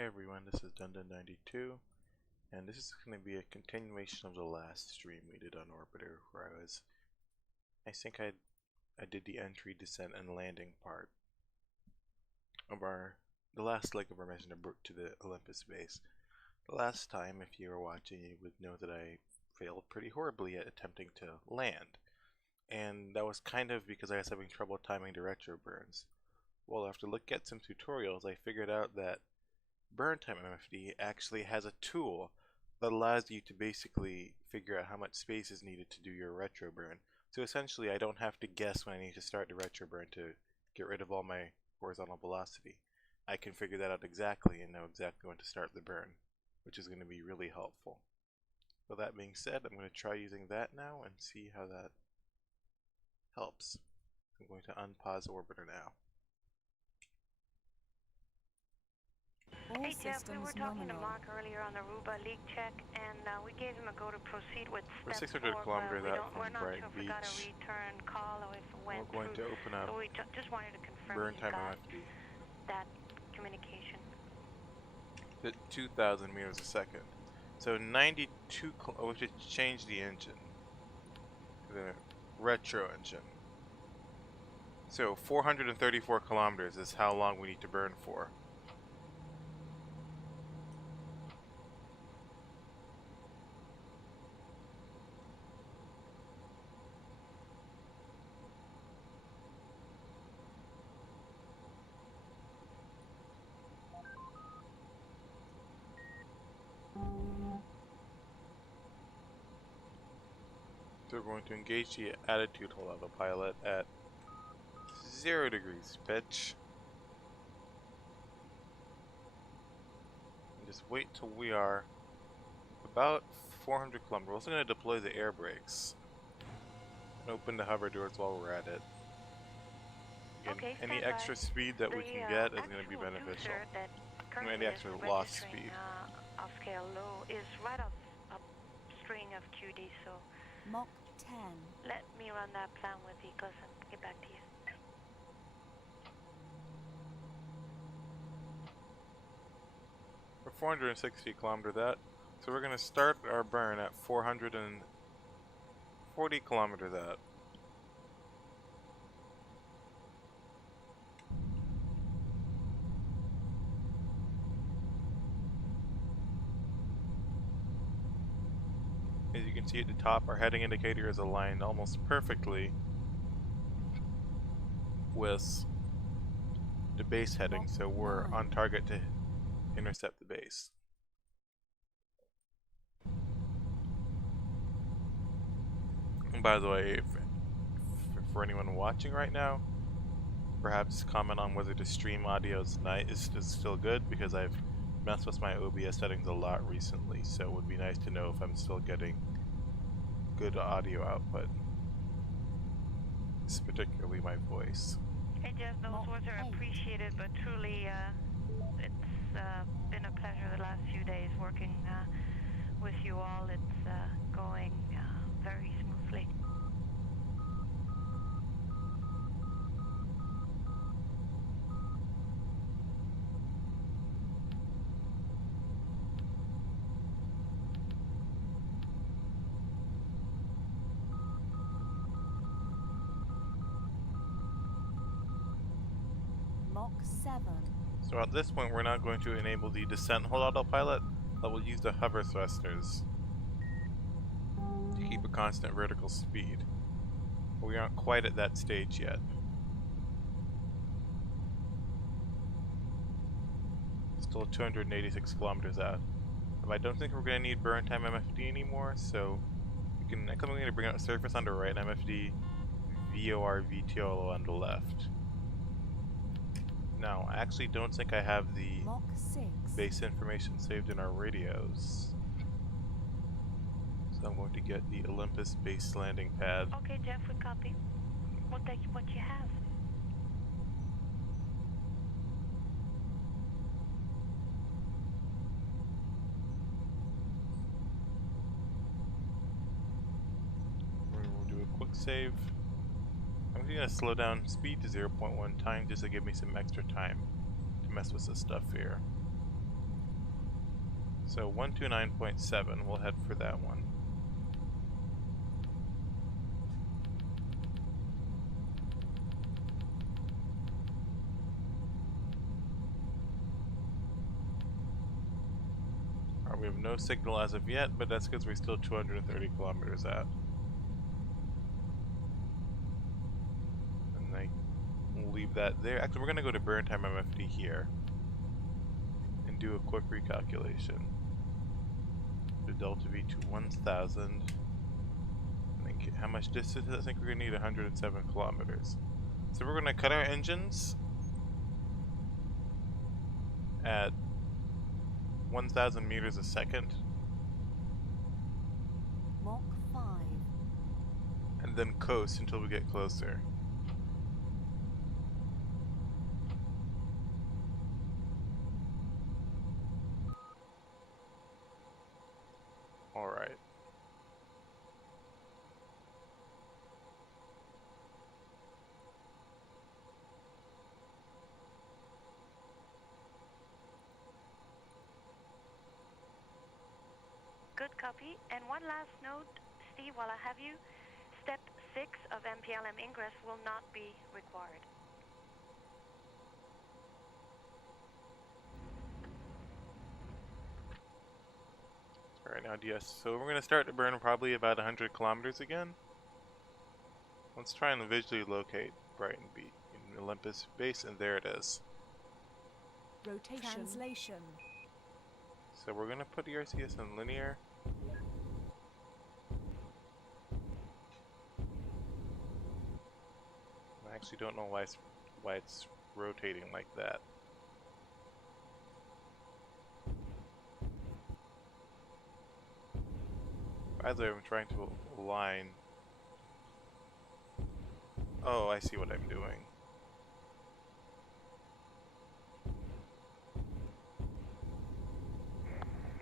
Hey everyone, this is Dundon92, and this is going to be a continuation of the last stream we did on Orbiter, where I think I did the entry, descent, and landing part of the last leg of our mission to the Olympus base. The last time, if you were watching, you would know that I failed pretty horribly at attempting to land, and that was kind of because I was having trouble timing the retro burns. Well, after looking at some tutorials, I figured out that Burn Time MFD actually has a tool that allows you to basically figure out how much space is needed to do your retro burn. So essentially I don't have to guess when I need to start the retro burn to get rid of all my horizontal velocity. I can figure that out exactly and know exactly when to start the burn, which is going to be really helpful. With that being said, I'm going to try using that now and see how that helps. I'm going to unpause Orbiter now. Hey Jeff, we were talking to Mark earlier on the Aruba leak check, and we gave him a go to proceed with we're step 600 4, kilometers but out from we're not Bright sure if we Beach. got a return call or if it went We're going through. to open up So we just wanted to confirm Burn you Time got MFD that communication. at 2,000 meters a second. So 92, we should change the engine to the retro engine. So 434 kilometers is how long we need to burn for. So we're going to engage the attitude hold autopilot at 0 degrees pitch. And just wait till we are about 400 kilometers. We're also going to deploy the air brakes. And open the hover doors while we're at it. Again, Okay, any extra speed that we can get is going to be beneficial. Any extra lost speed. Off-scale low is right upstream of QD, so Mach 10. let me run that plan with vehicles and get back to you. We're 460 kilometers out, so we're going to start our burn at 440 kilometers out. As you can see at the top, our heading indicator is aligned almost perfectly with the base heading, so we're on target to intercept the base. And by the way, if for anyone watching right now, perhaps comment on whether the stream audio is still good, because I've messed with my OBS settings a lot recently, so it would be nice to know if I'm still getting good audio output, particularly my voice. Hey Jeff, those words are appreciated, but truly it's been a pleasure the last few days working with you all. It's going very smoothly. Mach 7. So at this point, we're not going to enable the descent hold autopilot, but we'll use the hover thrusters to keep a constant vertical speed. But we aren't quite at that stage yet. Still 286 kilometers out. I don't think we're going to need burn time MFD anymore, so we can. I'm going to bring out surface on the right and MFD VOR VTOL on the left. Now, I actually don't think I have the Mach 6. base information saved in our radios. So I'm going to get the Olympus base landing pad. Okay, Jeff, we copy. What you have? We'll do a quick save. I'm going to slow down speed to 0.1 times just to give me some extra time to mess with this stuff here. So 129.7, we'll head for that one. We have no signal as of yet, but that's because we're still 230 kilometers out. And we'll leave that there. Actually, we're going to go to burn time MFD here and do a quick recalculation. The delta V to 1000. I think how much distance? I think we're going to need 107 kilometers. So we're going to cut our engines at 1,000 meters a second. Mach 5. And then coast until we get closer. Alright. Good copy. And one last note, Steve, while I have you, step 6 of MPLM ingress will not be required. Alright, now DS. So we're going to start to burn probably about 100 kilometers again. Let's try and visually locate Brighton Beach in Olympus base, and there it is. Rotation. Translation. So we're going to put ERCS in linear. I actually don't know why it's rotating like that. By the way, I'm trying to align. Oh, I see what I'm doing.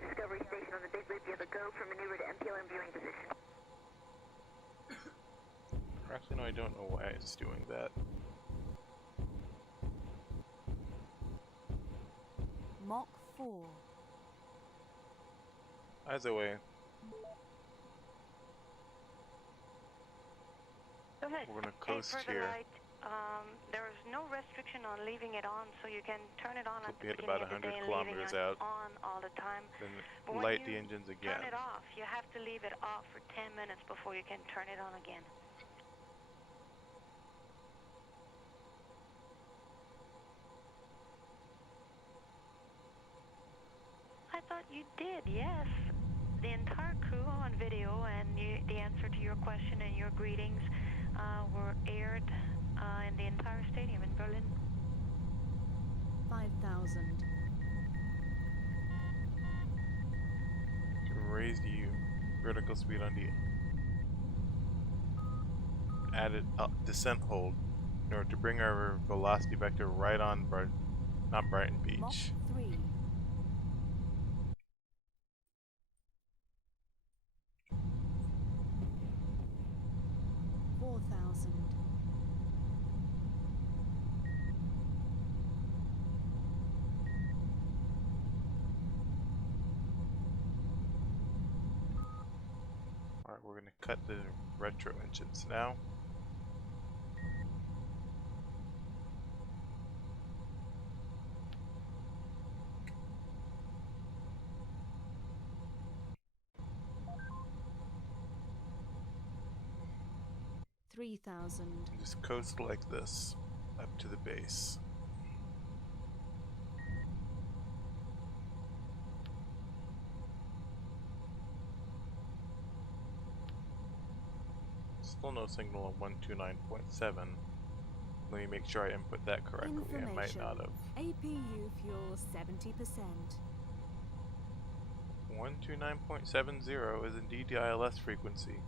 Discovery station on the big loop. You have a go for maneuver to MPLM viewing position. Actually, no, I don't know why it's doing that. Mach 4. Either way, Go ahead. we're going to coast for the here. light, there is no restriction on leaving it on, so you can turn it on at the We'll be at beginning about of the 100 day and leaving kilometers it out. on all the time. Then But light when the you engines turn again. it off, you have to leave it off for 10 minutes before you can turn it on again. I thought you did, yes. The entire crew on video and the answer to your question and your greetings were aired in the entire stadium in Berlin. 5,000. To raise the vertical speed on the added descent hold in order to bring our velocity vector right on not Brighton Mach Beach. 3. 4,000. Alright, we're going to cut the retro engines now. $3,000. Just coast like this up to the base. Still no signal on 129.7. Let me make sure I input that correctly. I might Information. not have. APU fuel 70%. 129.70 is indeed the ILS frequency.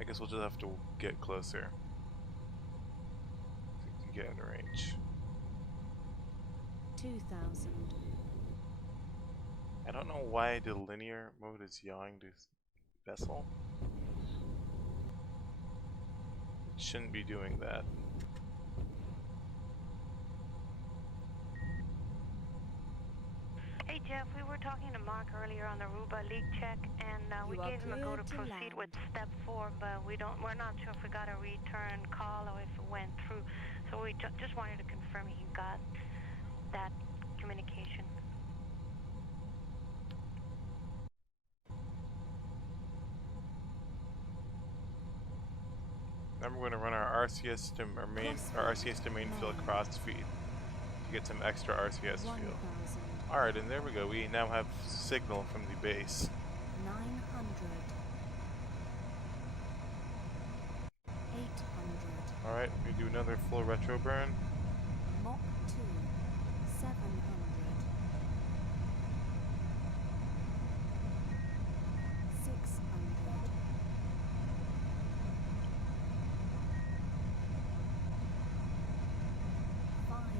I guess we'll just have to get closer to get in range. 2,000. I don't know why the linear mode is yawing this vessel. It shouldn't be doing that. Hey Jeff, we were talking to Mark earlier on the Aruba leak check, and we You are gave him a go to cleared to proceed with land. step 4, but we're not sure if we got a return call or if it went through. So we just wanted to confirm he got that communication. Now we're going to run our RCS to our RCS to main field cross feed to get some extra RCS fuel. 1000. Alright, and there we go. We now have signal from the base. 900. 800. Alright, we do another full retro burn. Mach 2. 700. 600. 500.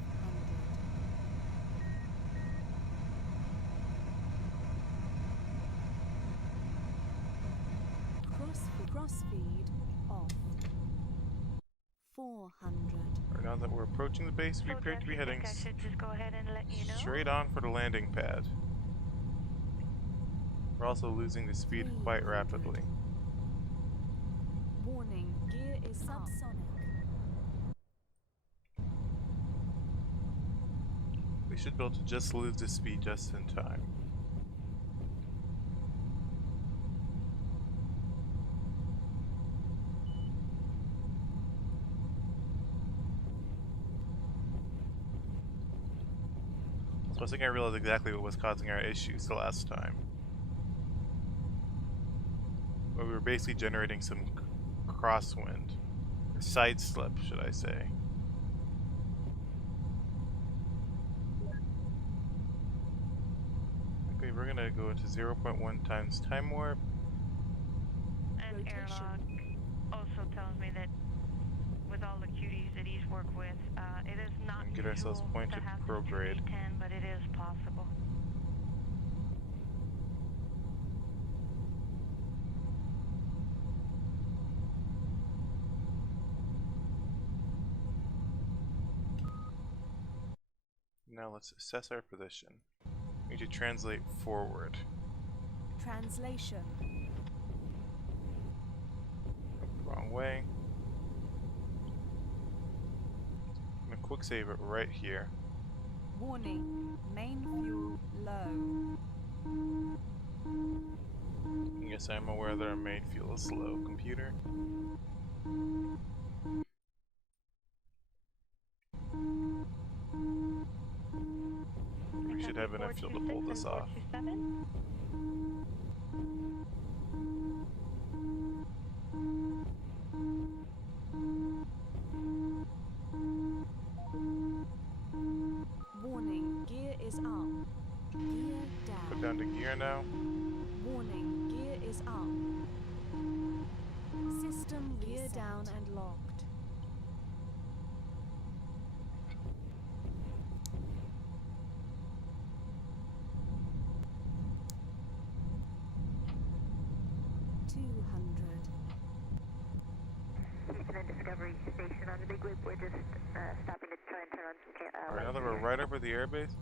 Crossfeed off. 400. Alright, now that we're approaching the base, we So appear Jeff, to be you heading think I should just go ahead and let you know? straight on for the landing pad. We're also losing the speed quite 300. rapidly. Warning, gear is subsonic. We should be able to just lose the speed just in time. So I think I realized exactly what was causing our issues the last time. Where we were basically generating some crosswind. Or side slip, should I say. Okay, we're gonna go into 0.1 times time warp. And Rotation. Airlog also tells me that with all the cuties that he's worked with, it is not And get ourselves usual pointed to have pro this grade. 2D10, but it is possible. Now let's assess our position. We need to translate forward. Translation. Wrong way. I'm gonna quick save it right here. Warning, main fuel low. Yes, I'm aware that our main fuel is low, computer. We should have enough fuel to pull this off. 427. Warning, gear is up. Gear down. Put down to gear now. Warning, gear is up. System gear down and locked. Houston and Discovery Station on the big loop. We're just stopping to try and turn on some Alright, now that we're right over the airbase,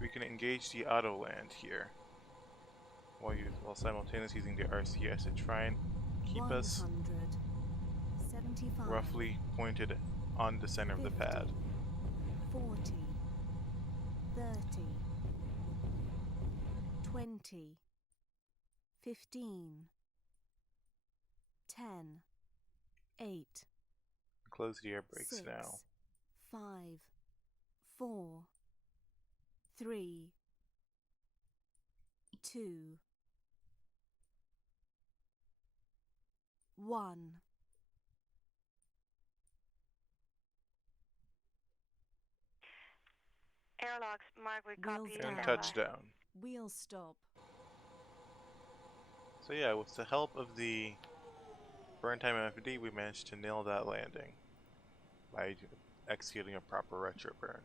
we can engage the auto land here. While simultaneously using the RCS to try and keep us 100. 75. roughly pointed on the center of the 50, pad. 40. 30. 20. 15. 10. 8. Close the air brakes 6. now. 5. 4. 3. 2. 1. Airlogs, Mark, we copy Wheels you. And down. touchdown. Wheel stop. So yeah, with the help of the burn time MFD, we managed to nail that landing by executing a proper retro burn.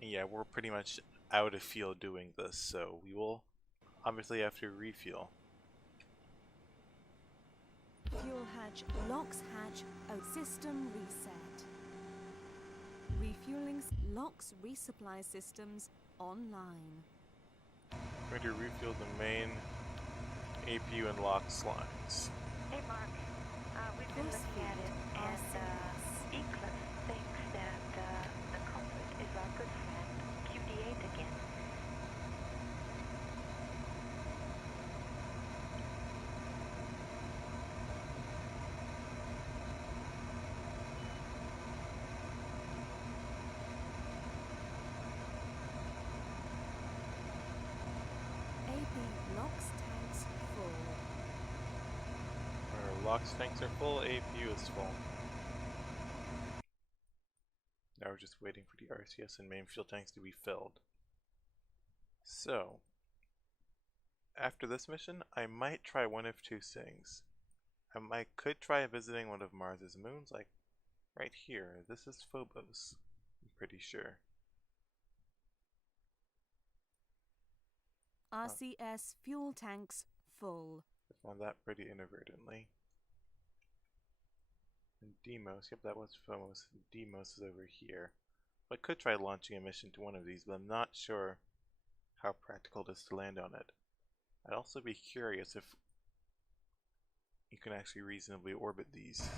And yeah, we're pretty much out of fuel doing this, so we will obviously have to refuel. Fuel hatch, locks hatch, system reset. Locks resupply systems online. I'm going to refuel the main APU and LOX lines. Hey Mark, we've been looking at it, and Eclipse thinks that the culprit is our good friend QD8 again. LOX tanks are full, APU is full. Now we're just waiting for the RCS and main fuel tanks to be filled. So, after this mission, I might try one of two things. I could try visiting one of Mars's moons, like right here. This is Phobos, I'm pretty sure. RCS fuel tanks full. I found that pretty inadvertently. And Deimos, yep, that was Phobos. Deimos is over here. I could try launching a mission to one of these, but I'm not sure how practical it is to land on it. I'd also be curious if you can actually reasonably orbit these.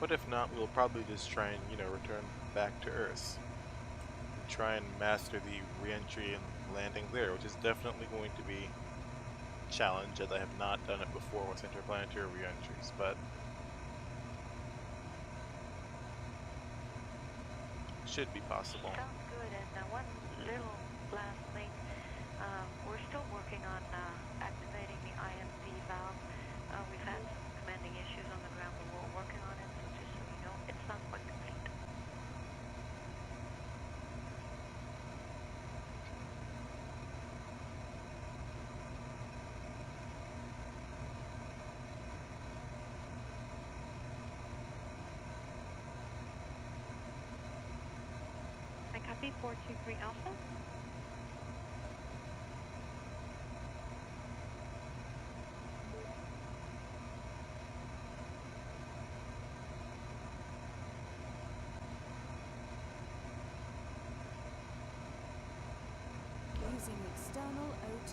But if not, we'll probably just try and, return back to Earth. And try and master the re-entry and landing there, which is definitely going to be a challenge, as I have not done it before with interplanetary re-entries, but should be possible. Sounds good, and one little last thing. We're still working on activating the IMV valve. We've had some commanding issues on the ground, but we're working on it, so just so you know, it's not quite complete. I copy 423 Alpha. Using external O2.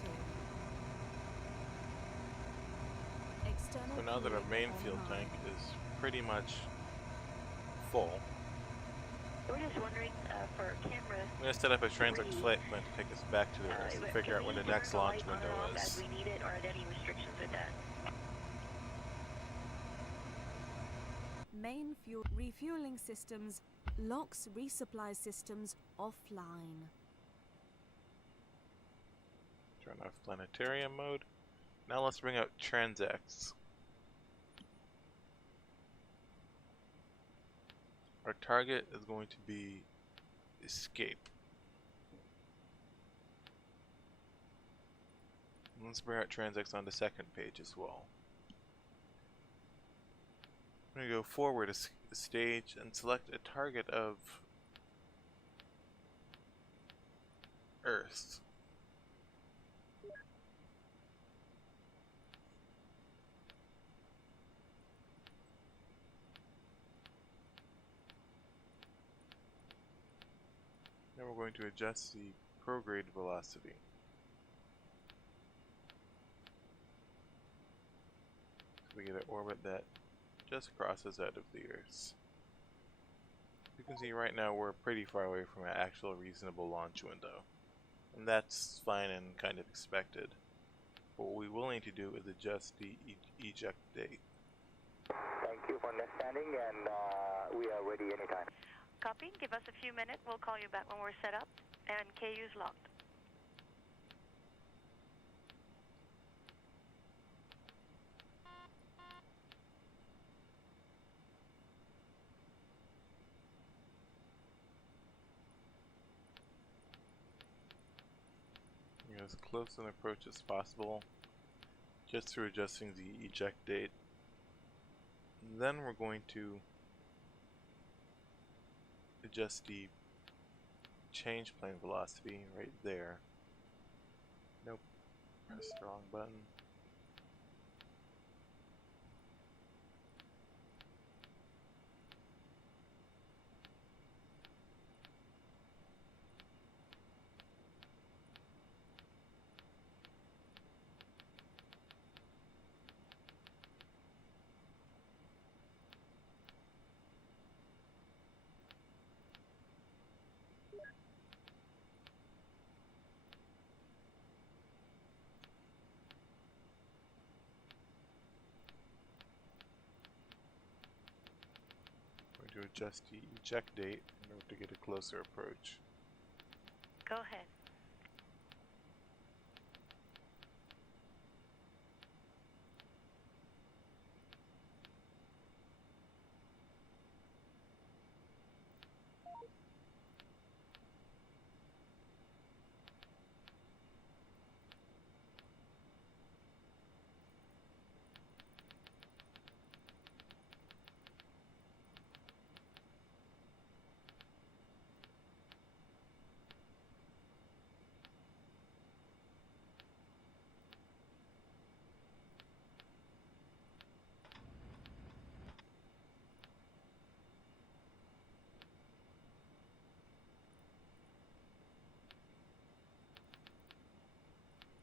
External So now that our main fuel tank is pretty much full, We're just wondering for camera. I'm going to set up a Translux flight plan to take us back to the Earth and figure out when the next launch window is. As we need it, or are there any restrictions with that? Main fuel refueling systems, LOX resupply systems offline. Turn off planetarium mode. Now let's bring out Transax. Our target is going to be escape. And let's bring out Transax on the second page as well. I'm going to go forward a stage and select a target of Earth. Then we're going to adjust the prograde velocity. So we get an orbit that just crosses out of the Earth. You can see right now we're pretty far away from an actual reasonable launch window. And that's fine and kind of expected. But what we will need to do is adjust the eject date. Thank you for understanding, and we are ready anytime. Copy. Give us a few minutes. We'll call you back when we're set up. And KU's locked. You're as close an approach as possible, just through adjusting the eject date. And then we're going to adjust the change plane velocity right there. Nope, press the wrong button. adjust the eject date in order to get a closer approach. Go ahead.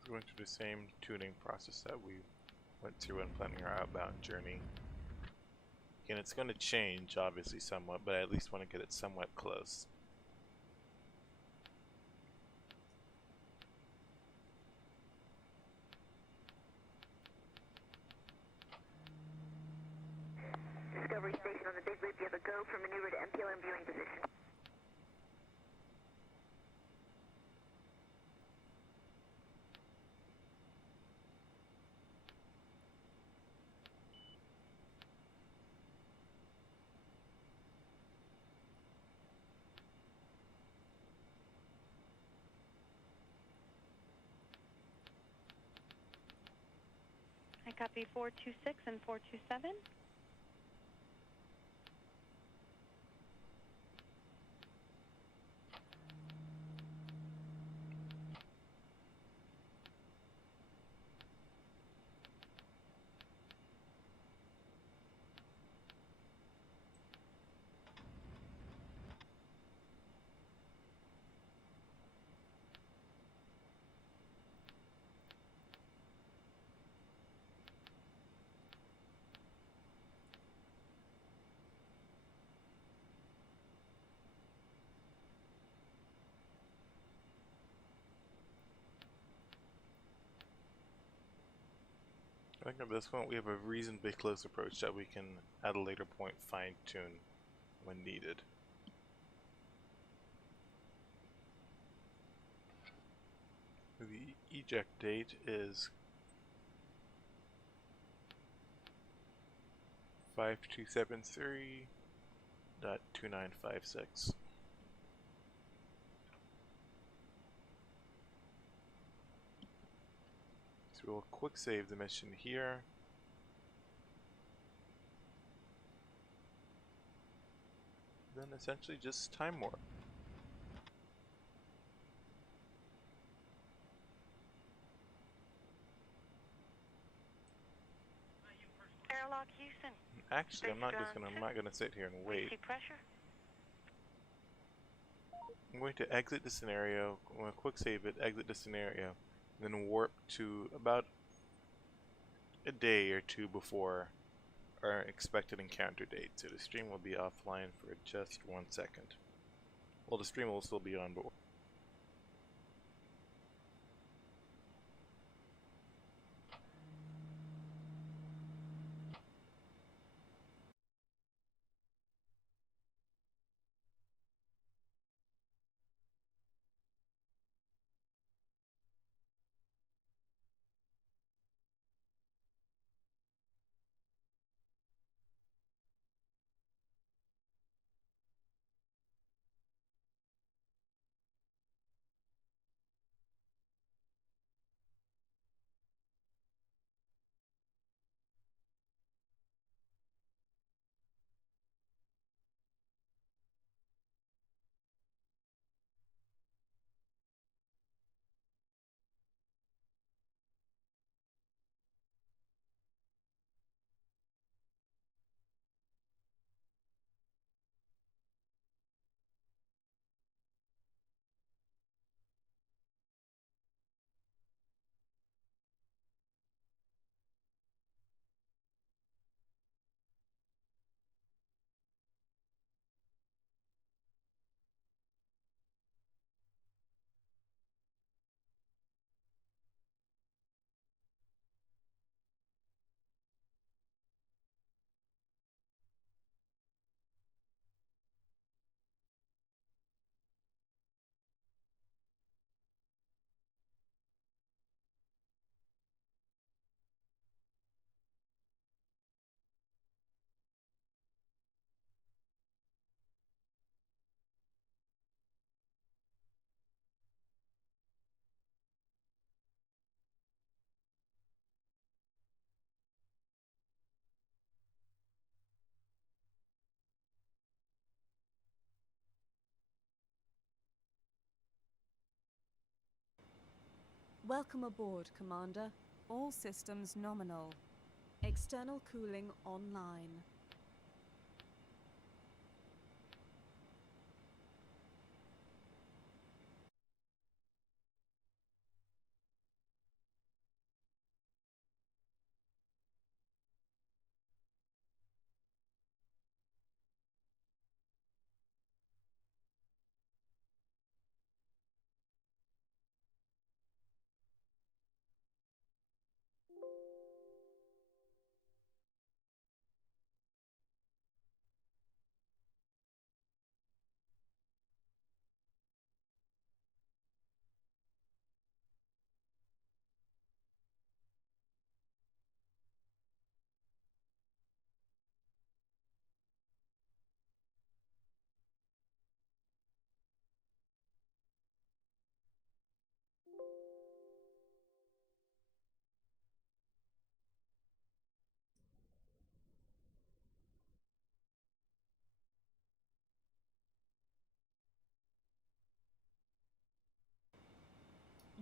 Going through the same tuning process that we went through when planning our outbound journey. Again, it's going to change obviously somewhat, but I at least want to get it somewhat close. Discovery Station on the big loop, you have a go for maneuver to MPLM viewing position. I copy 426 and 427. I think at this point we have a reasonably close approach that we can at a later point fine tune when needed. The eject date is 5273.2956. So we'll quick save the mission here. Then essentially just time warp. Airlock Houston. Actually, I'm not gonna sit here and wait. See pressure? I'm going to exit the scenario. I'm going to quick save it, exit the scenario, and then warp to about a day or two before our expected encounter date. So the stream will be offline for just 1 second. Well, the stream will still be on, but Welcome aboard, Commander. All systems nominal. External cooling online.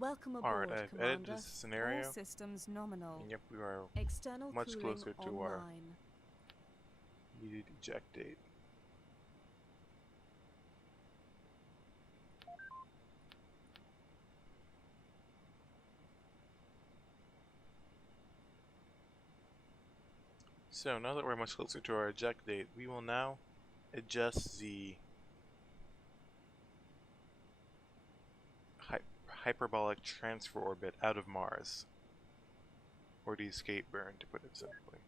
Welcome aboard, Alright, I've Commander. edited this scenario. All systems nominal. And yep, we are External much cooling closer to our online. needed eject date. So now that we're much closer to our eject date, we will now adjust the hyperbolic transfer orbit out of Mars, or the escape burn, to put it simply.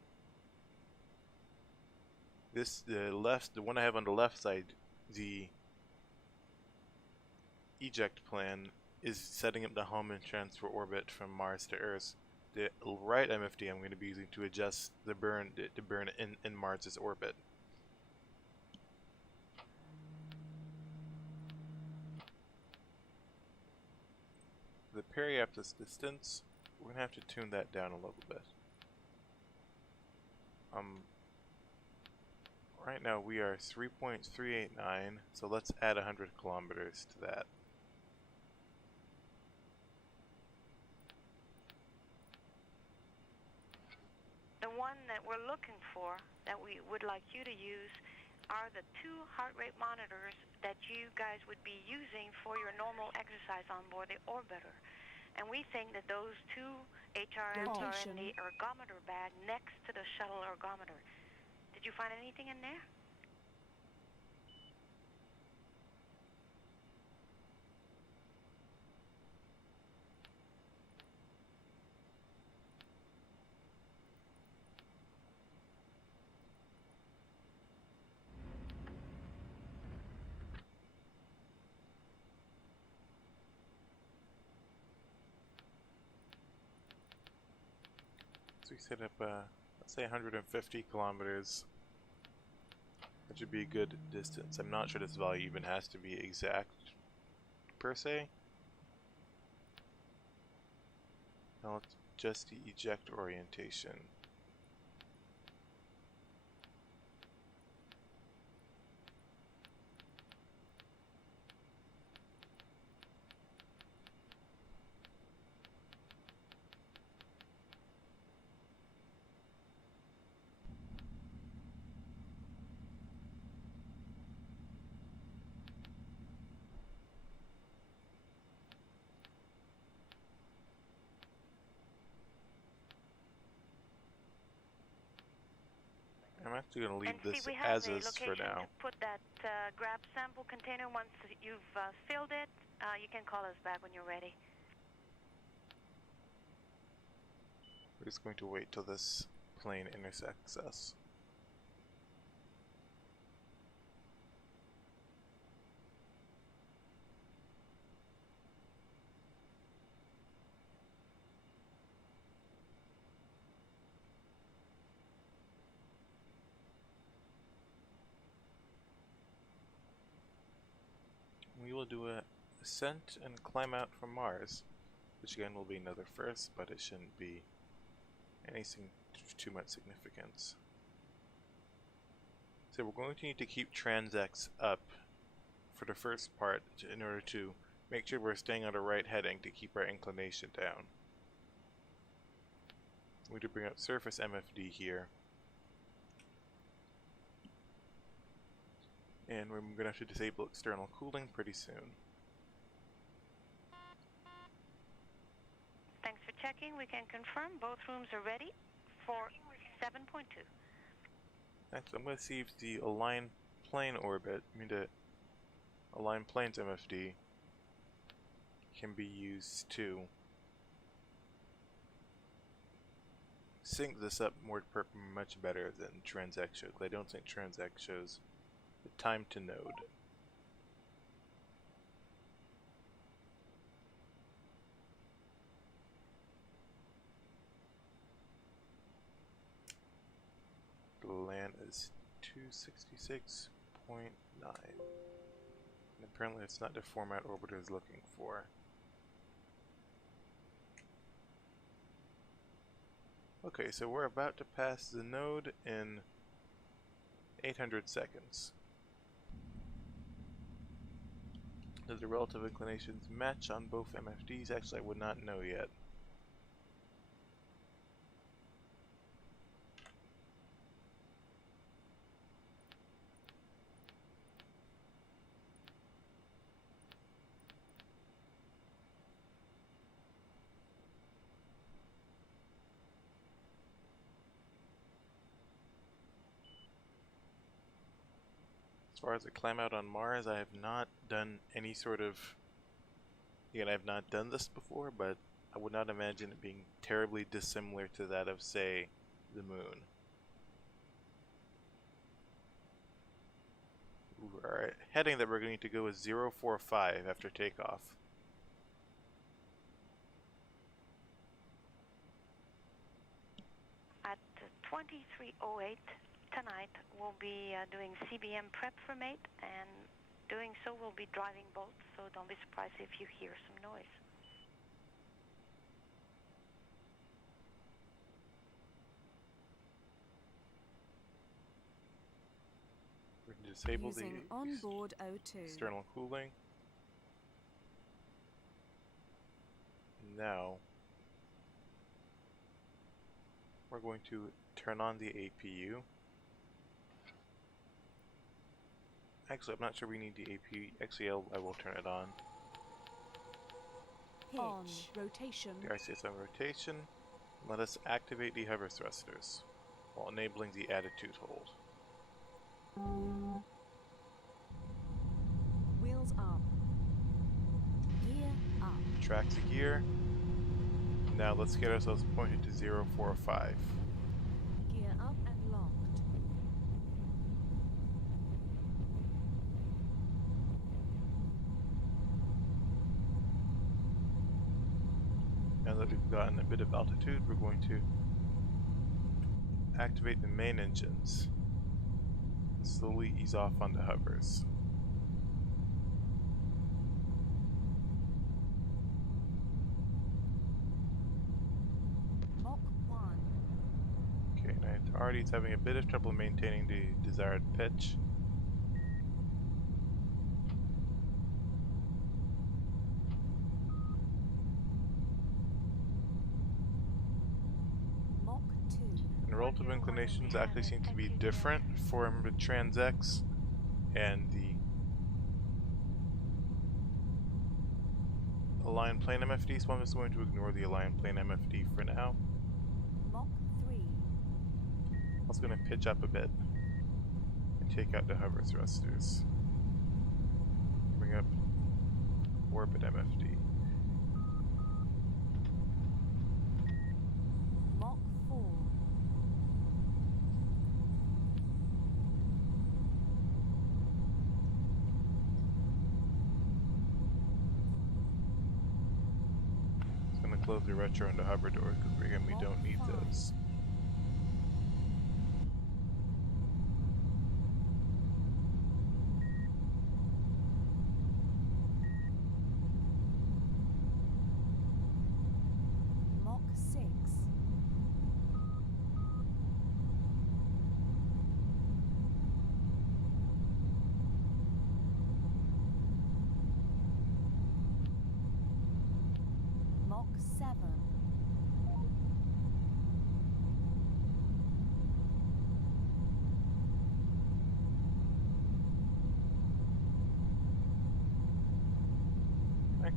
The one I have on the left side, the eject plan is setting up the home and transfer orbit from Mars to Earth. The right MFD I'm going to be using to adjust the burn in Mars's orbit. The periapsis distance, we're going to have to tune that down a little bit. Right now we are 3.389, so let's add 100 kilometers to that. The one that we're looking for, that we would like you to use, are the 2 heart rate monitors that you guys would be using for your normal exercise on board the orbiter. And we think that those 2 HRMs are in the ergometer bag next to the shuttle ergometer. Did you find anything in there? So we set up, let's say 150 kilometers. That should be a good distance. I'm not sure this value even has to be exact, per se. Now let's adjust the eject orientation. I'm actually going to leave this as is for now. To put that grab sample container. Once you've filled it, you can call us back when you're ready. We're just going to wait till this plane intersects us. We will do a ascent and climb out from Mars, which again will be another first, but it shouldn't be anything of too much significance. So we're going to need to keep transx up for the first part in order to make sure we're staying on the right heading to keep our inclination down. We need to bring up surface MFD here. And we're going to have to disable external cooling pretty soon. Thanks for checking. We can confirm both rooms are ready for 7.2. Next, I'm going to see if the align plane orbit, the align planes MFD, can be used to sync this up much better than Transect shows. I don't think Transect shows the time to node. The LAN is 266.9. And apparently it's not the format orbiter is looking for. Okay, so we're about to pass the node in 800 seconds. Does the relative inclinations match on both MFDs? Actually, I would not know yet. As far as the climb out on Mars, I have not done any sort of... Again, I have not done this before, but I would not imagine it being terribly dissimilar to that of, say, the Moon. Our heading that we're going to go is 045 after takeoff. At 23:08 tonight, we'll be doing CBM prep for mate, and doing so we'll be driving bolts, so don't be surprised if you hear some noise. We're going to disable Using the onboard O2. external cooling. And now we're going to turn on the APU. Actually, I'm not sure we need the APU. Actually, I will turn it on. On rotation. The RCS on rotation. Let us activate the hover thrusters while enabling the attitude hold. Wheels up. Gear up. Track the gear. Now let's get ourselves pointed to 045. Gear up and locked. Now that we've gotten a bit of altitude, we're going to activate the main engines and slowly ease off onto hovers. Mach 1. Okay, now already it's having a bit of trouble maintaining the desired pitch. Mach 2. And relative inclinations actually seem to be different for the Transx and the Align Plane MFD, so I'm just going to ignore the Align Plane MFD for now. Mach 3. I was going to pitch up a bit and take out the hover thrusters. Bring up orbit MFD. Mach 4. Just going to close the retro and the hover doors because again we don't need those. Mach 6.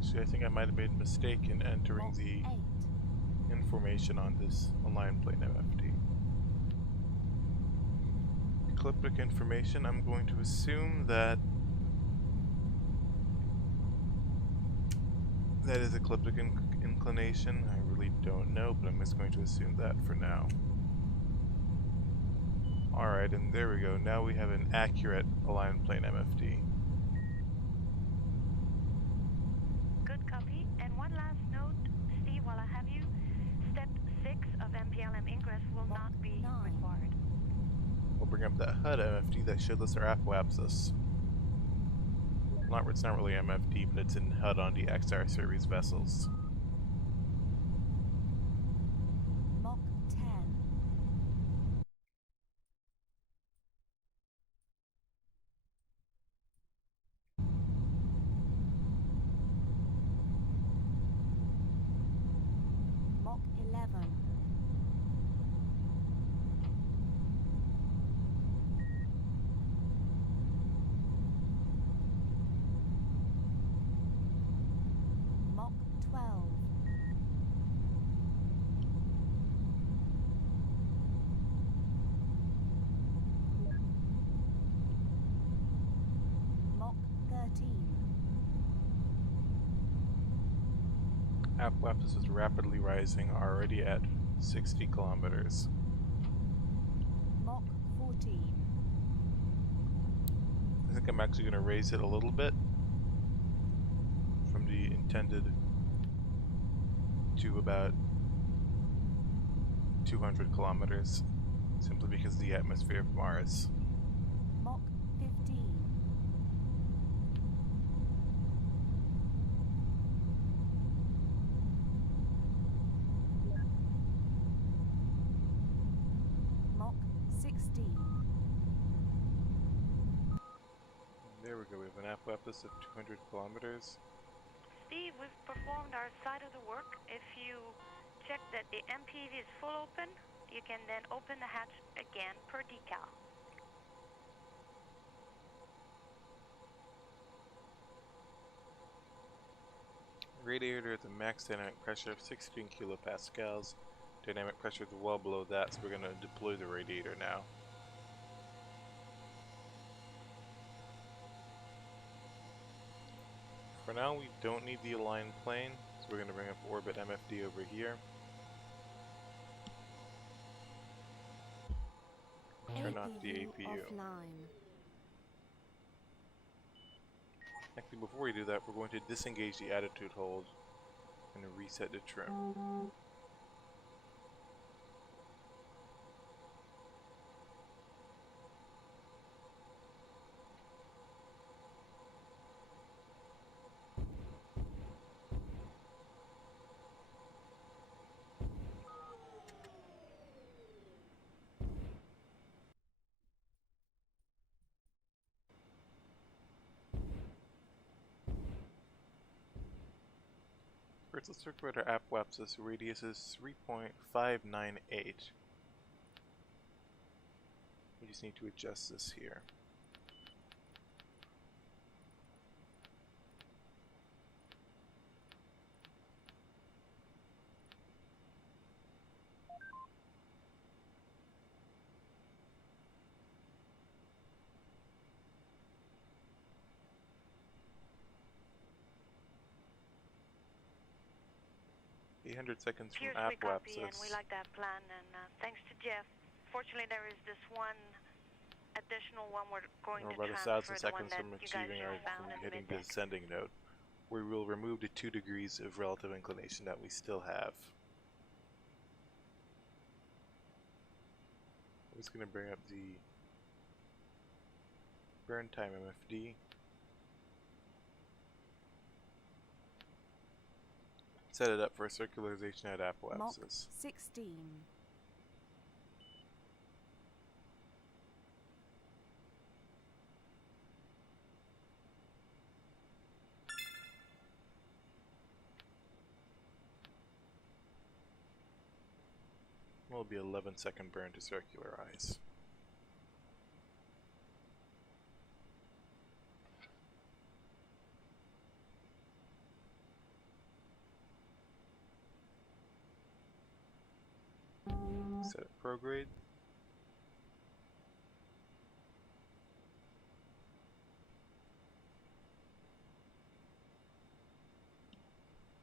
Actually, I think I might have made a mistake in entering Mach the 8. information on this align plane MFD. Ecliptic information, I'm going to assume that that is ecliptic inclination. I really don't know, but I'm just going to assume that for now. Alright, and there we go. Now we have an accurate align plane MFD. Good copy. And one last note, Steve, while I have you, step 6 of MPLM ingress will Mach not be 9. required. We'll bring up that HUD MFD that showed us our apoapsis. It's not really MFD, but it's in HUD on the XR series vessels. Mach 10. Mach 11. Mach 12. Mach 13. Apoapsis is rapidly rising, already at 60 kilometers. Mach 14. I think I'm actually going to raise it a little bit from the intended to about 200 kilometers, simply because of the atmosphere of Mars. Mach 15. Mach 16. There we go, we have an apoapsis of 200 kilometers. Steve, we've performed our side of the work. If you check that the MPV is full open, you can then open the hatch again per decal. Radiator at the max dynamic pressure of 16 kilopascals. Dynamic pressure is well below that, so we're going to deploy the radiator now. For now, we don't need the aligned plane, so we're going to bring up orbit MFD over here. Turn off the APU. Offline. Actually, before we do that, we're going to disengage the attitude hold and reset the trim. 1st, let's circulate our apoapsis. Radius is 3.598. We just need to adjust this here. Seconds from Fiercely copy, and apoapsis. we like that plan. And thanks to Jeff. Fortunately, there is this one additional one we're going We're to about 1,000 transfer, the one seconds that from you guys achieving just found in the hitting the mid-deck. descending node. We will remove the 2 degrees of relative inclination that we still have. I'm just going to bring up the burn time MFD. Set it up for circularization at Mach apoapsis. 16. Will be 11-second burn to circularize. Set it prograde.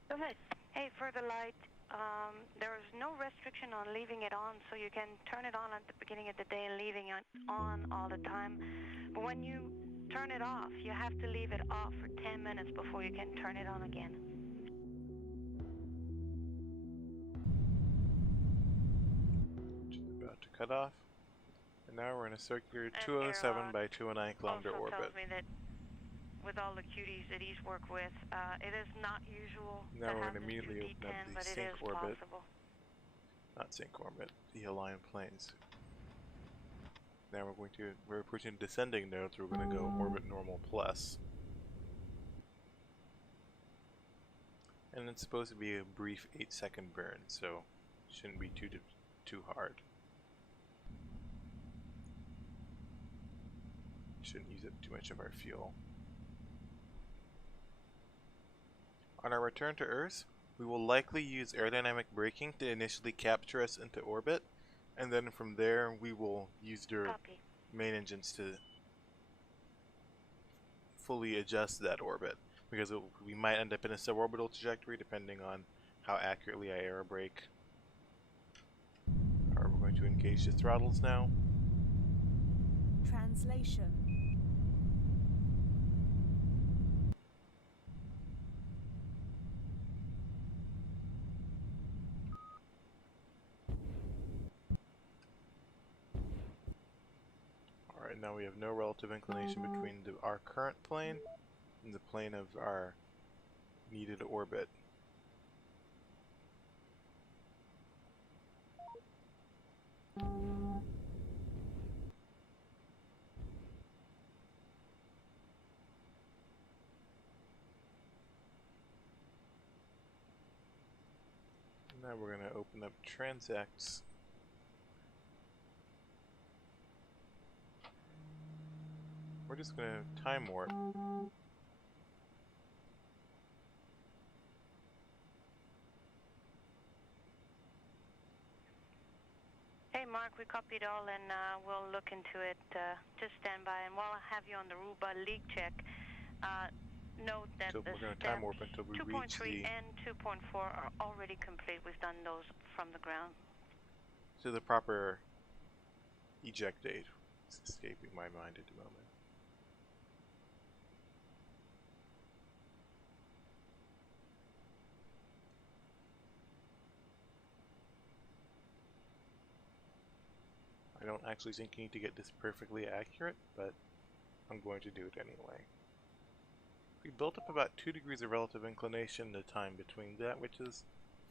Go ahead. Hey, for the light, there is no restriction on leaving it on, so you can turn it on at the beginning of the day and leaving it on all the time. But when you turn it off, you have to leave it off for 10 minutes before you can turn it on again. Just about to cut off. And now we're in a circular 207 by 209 kilometer also orbit. tells me that with all the cuties that he's worked with, it is not usual Now to we're have going to the immediately 2D10, open up the but it sync is orbit. possible. Not sync orbit, the aligned planes. Now we're approaching descending nodes. We're going to go orbit normal plus. And it's supposed to be a brief 8-second burn, so it shouldn't be too hard. Shouldn't use up too much of our fuel. On our return to Earth, we will likely use aerodynamic braking to initially capture us into orbit, and then from there we will use their Copy. main engines to fully adjust that orbit, because we might end up in a suborbital trajectory depending on how accurately I aerobrake. Alright, we're going to engage the throttles now. Translation. Alright, now we have no relative inclination between our current plane and the plane of our needed orbit. Now we're going to open up transacts. We're just going to time warp. Hey Mark, we copied all and we'll look into it. Just stand by, and while I have you on the Ruba leak check, note that So the we're going to time warp steps until we 2.3 reach the and 2.4 are already complete. We've done those from the ground. to the proper eject date. It's escaping my mind at the moment. I don't actually think you need to get this perfectly accurate, but I'm going to do it anyway. We built up about 2 degrees of relative inclination, the time between that, which is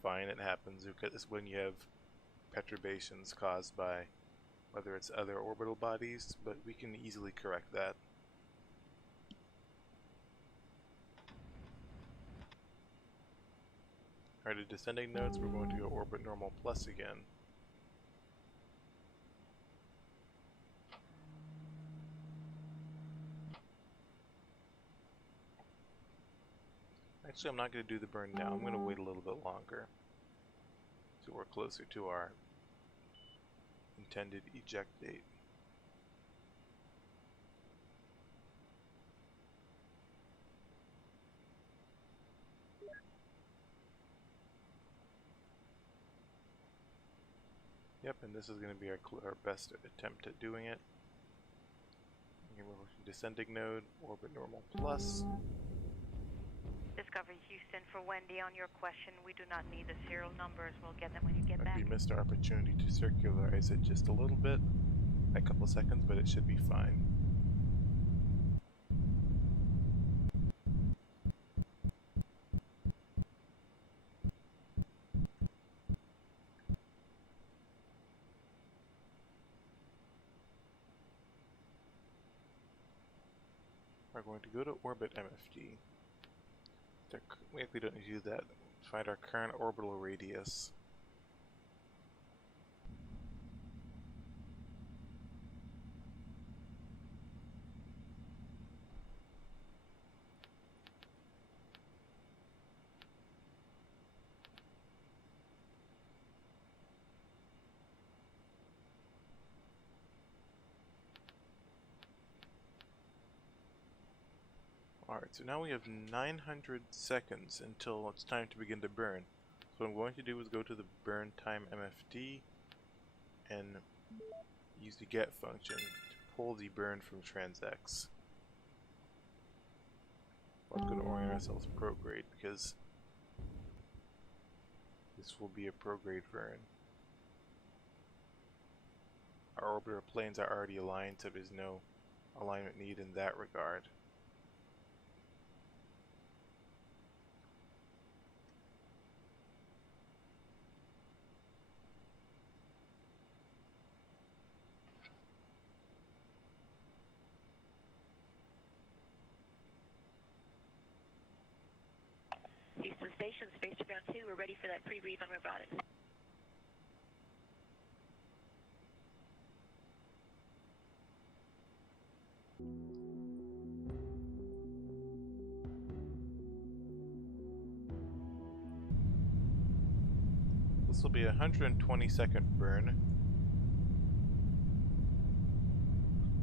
fine. It happens because when you have perturbations caused by whether it's other orbital bodies, but we can easily correct that. Alright, at descending nodes, we're going to go orbit normal plus again. Actually, I'm not going to do the burn now. I'm going to wait a little bit longer so we're closer to our intended eject date. Yep, and this is going to be our best attempt at doing it. Here we're working descending node, orbit normal plus. Discovery Houston, for Wendy, on your question, we do not need the serial numbers. We'll get them when you get back. We missed our opportunity to circularize it just a little bit, a couple seconds, but it should be fine. We're going to go to orbit MFD. We actually don't need to do that. Find our current orbital radius. Alright, so now we have 900 seconds until it's time to begin to burn. So what I'm going to do is go to the burn time MFD and use the get function to pull the burn from transx. We're going to orient ourselves prograde because this will be a prograde burn. Our orbiter planes are already aligned, so there's no alignment need in that regard. Houston Station, Space to Ground 2, we're ready for that pre-brief on robotics. This will be a 120-second burn.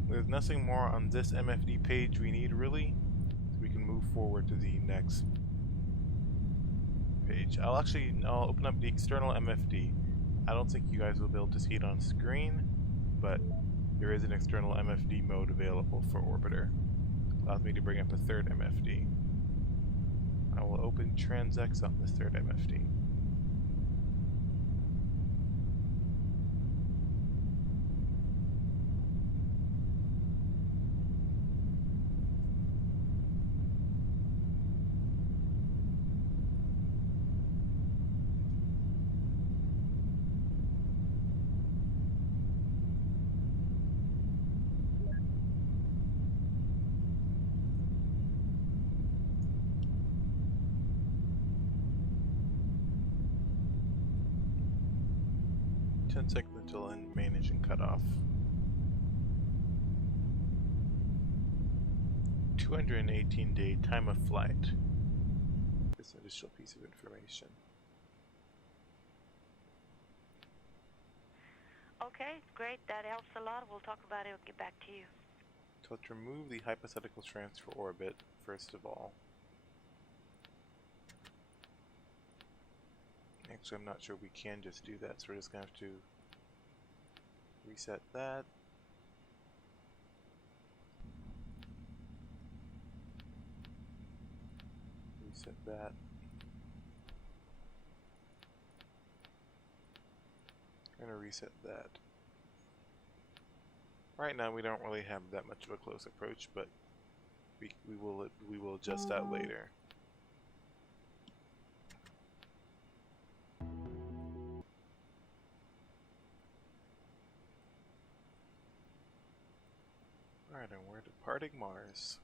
There's nothing more on this MFD page we need really, so we can move forward to the next page. I'll open up the external MFD. I don't think you guys will be able to see it on screen, but there is an external MFD mode available for Orbiter. Allows me to bring up a third MFD. I will open transx on this third MFD. Seconds until end main engine cutoff. 218-day time of flight. This additional piece of information. Okay, great. That helps a lot. We'll talk about it. We'll get back to you. So let's remove the hypothetical transfer orbit first of all. Actually, I'm not sure we can just do that, so we're just going to have to reset that. Reset that. I'm going to reset that. Right now we don't really have that much of a close approach, but we will adjust that later. Alright, and we're departing Mars.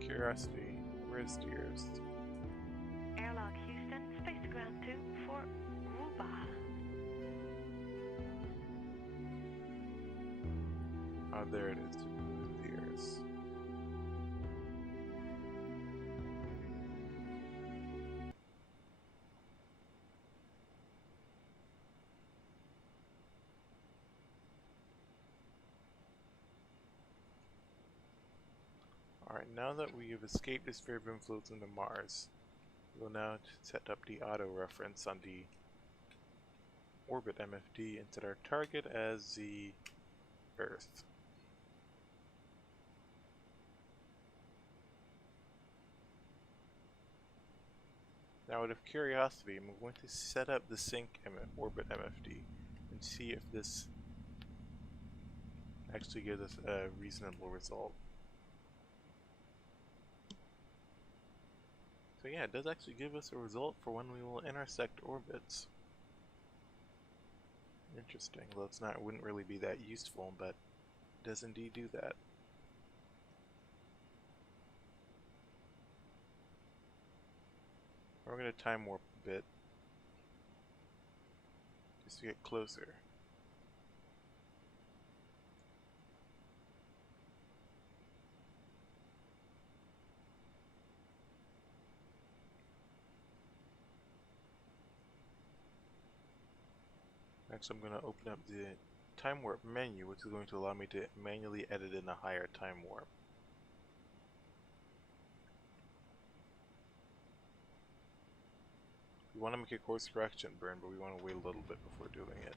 Curiosity, where's Steers? Airlock Houston, Space to Ground 2 for Ruba. Oh, there it is. Steers. Alright, now that we have escaped the sphere of influence into Mars, we'll now set up the auto reference on the orbit MFD and set our target as the Earth. Now out of curiosity, I'm going to set up the sync orbit MFD and see if this actually gives us a reasonable result. So yeah, it does actually give us a result for when we will intersect orbits. Interesting, though it's not, it wouldn't really be that useful, but it does indeed do that. We're going to time warp a bit just to get closer. Next I'm going to open up the time warp menu, which is going to allow me to manually edit in a higher time warp. We want to make a course correction burn, but we want to wait a little bit before doing it.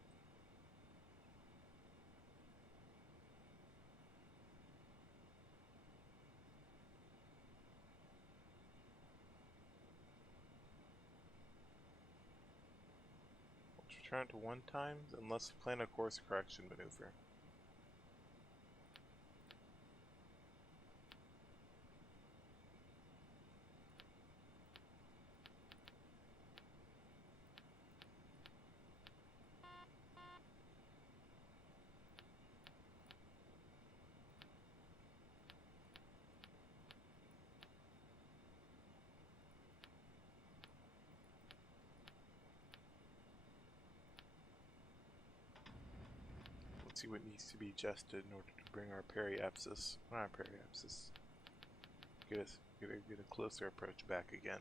Let's return to 1 times, and let's plan a course correction maneuver. See what needs to be adjusted in order to bring our periapsis, not periapsis, get a closer approach back again.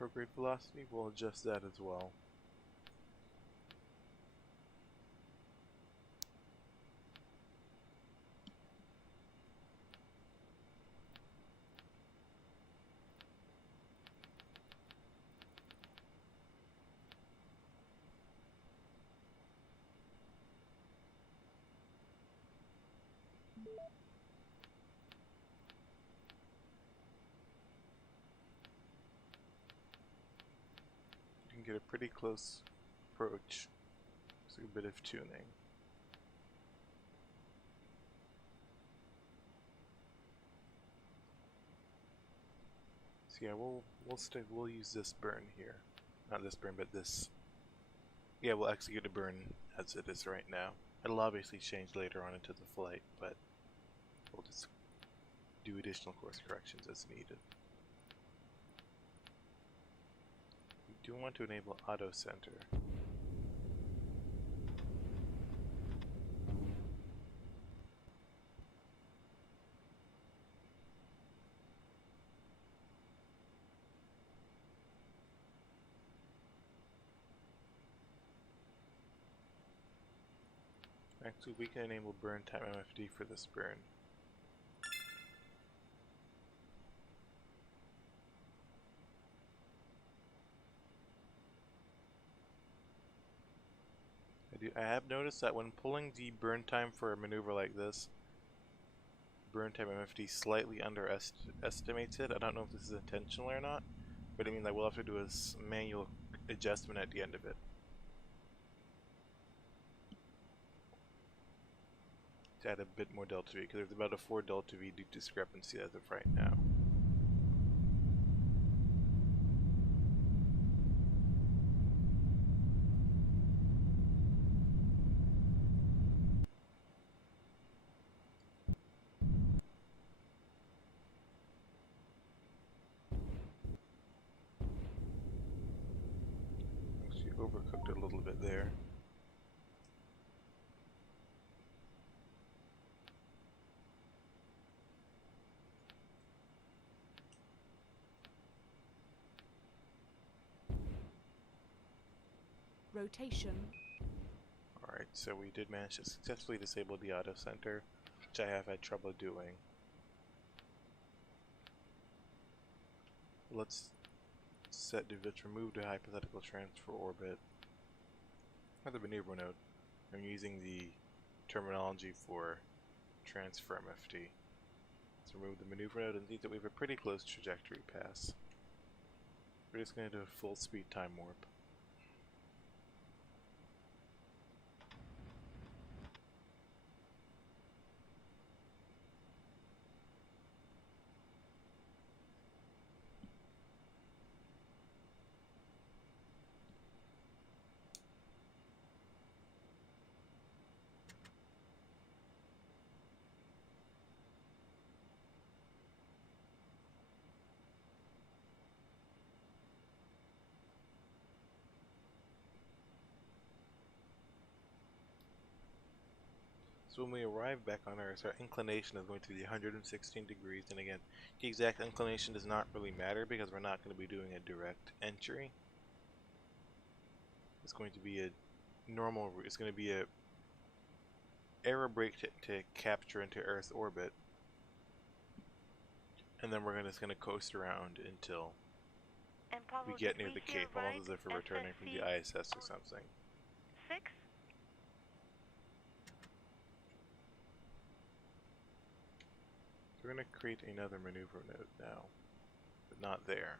Prograde velocity, we'll adjust that as well. You can get a pretty close approach, so a bit of tuning. So yeah, we'll use this burn here, not this burn, but this. Yeah, we'll execute a burn as it is right now. It'll obviously change later on into the flight, but we'll just do additional course corrections as needed. We do want to enable auto center. Actually, we can enable burn time MFD for this burn. I have noticed that when pulling the burn time for a maneuver like this, burn time MFD slightly underestimates it. I don't know if this is intentional or not, but it means I will have to do a manual adjustment at the end of it to add a bit more delta V, because there's about a 4 delta V discrepancy as of right now. Actually overcooked it a little bit there. Rotation. Alright, so we did manage to successfully disable the auto center, which I have had trouble doing. Let's remove the hypothetical transfer orbit, or the maneuver node. I'm using the terminology for transfer MFD. Let's remove the maneuver node and see that we have a pretty close trajectory pass. We're just going to do a full speed time warp. So when we arrive back on Earth, our inclination is going to be 116 degrees, and again, the exact inclination does not really matter because we're not going to be doing a direct entry. It's going to be a normal, it's going to be a aerobrake to capture into Earth orbit, and then we're just going to coast around until we get near the Cape, almost as if we're returning from the ISS or something. 6? We're going to create another maneuver node now, but not there.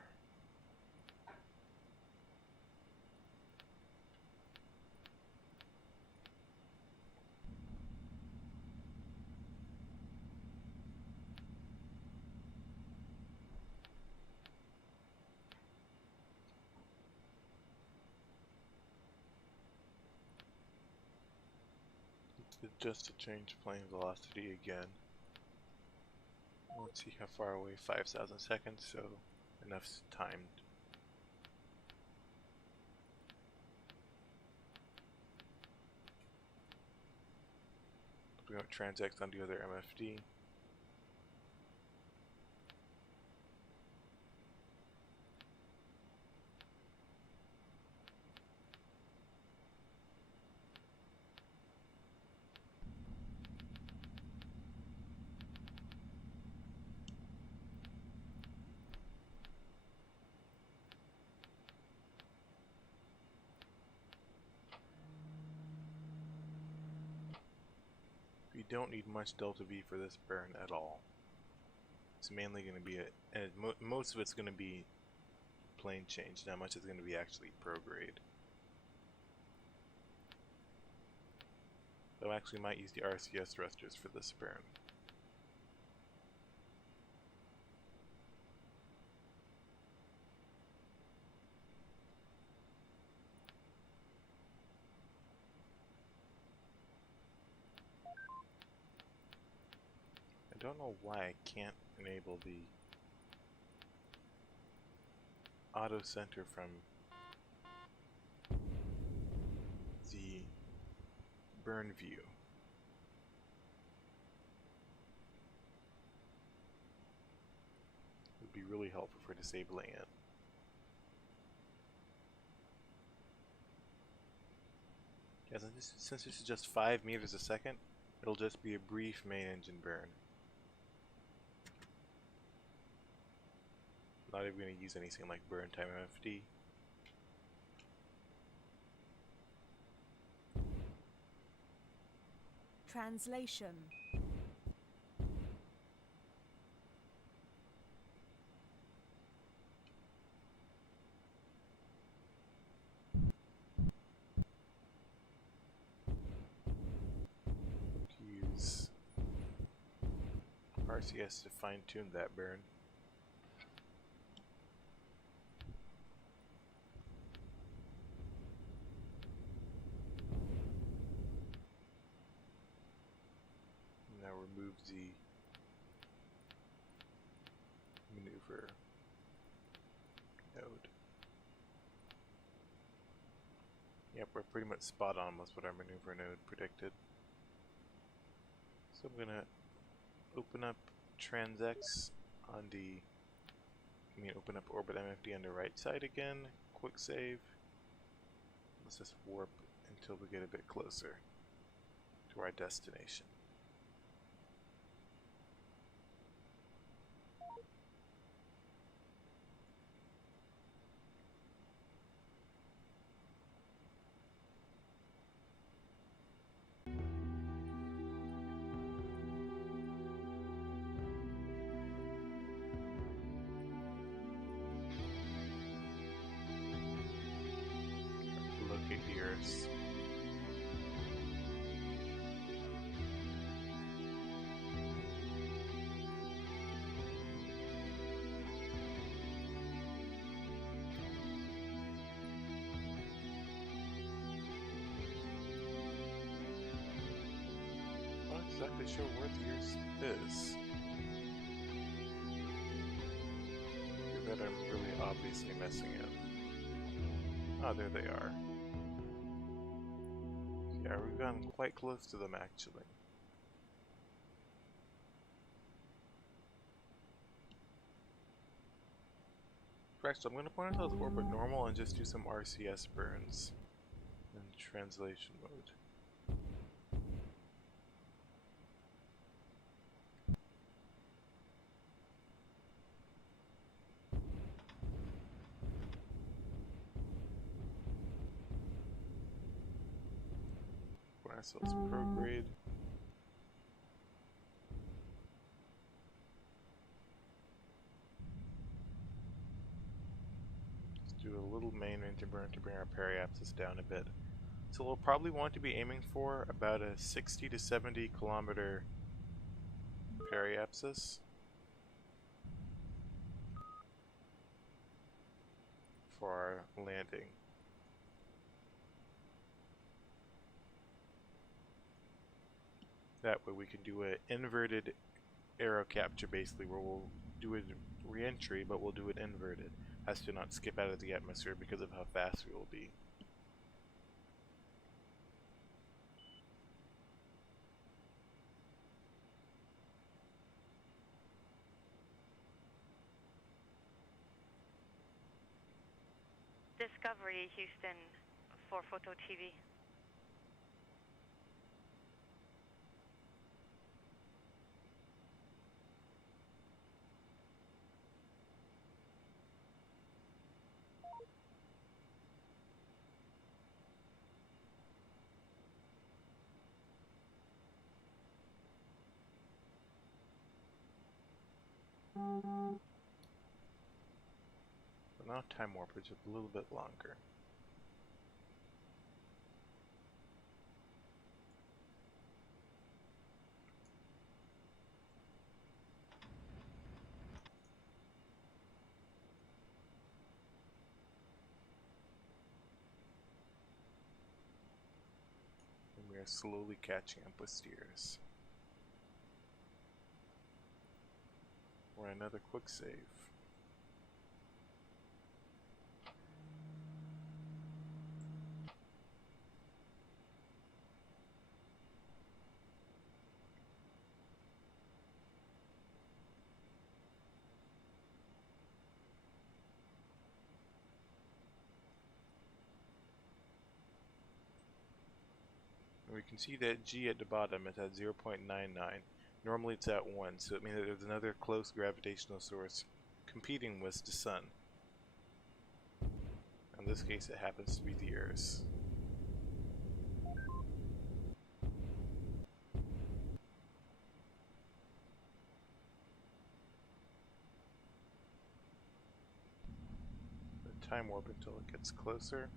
Just to change plane velocity again. Let's see how far away, 5,000 seconds, so enough time. We're going to transect on the other MFD. We don't need much delta V for this burn at all. It's mainly going to be and most of it's going to be plane change. Not much is going to be actually prograde. So I actually might use the RCS thrusters for this burn. I don't know why I can't enable the auto center from the burn view. It would be really helpful for disabling it. Yeah, since this is just 5 meters a second, it'll just be a brief main engine burn. Not even going to use anything like burn time MFD. Translation. Use RCS to fine-tune that burn. Now remove the maneuver node. Yep, we're pretty much spot on with what our maneuver node predicted. So I'm gonna open up TransX on the, open up Orbit MFD on the right side again, quick save. Let's just warp until we get a bit closer to our destination. years. Not exactly sure where the years is. That I'm really obviously messing up. Oh, there they are. Yeah, we've gotten quite close to them actually. Correct, so I'm going to point out the orbit normal and just do some RCS burns in translation mode. Ourselves prograde. Let's do a little main interburn to bring our periapsis down a bit. So we'll probably want to be aiming for about a 60 to 70 kilometer periapsis for our landing. That way we can do an inverted aero capture basically, where we'll do a re-entry, but we'll do it inverted. Has to not skip out of the atmosphere because of how fast we will be. Discovery, Houston, for Photo TV. So now time warp is just a little bit longer. And we are slowly catching up with steers. Or another quick save. And we can see that G at the bottom is at 0.99. Normally it's at 1, so it means that there's another close gravitational source competing with the Sun. In this case, it happens to be the Earth. The time warp until it gets closer.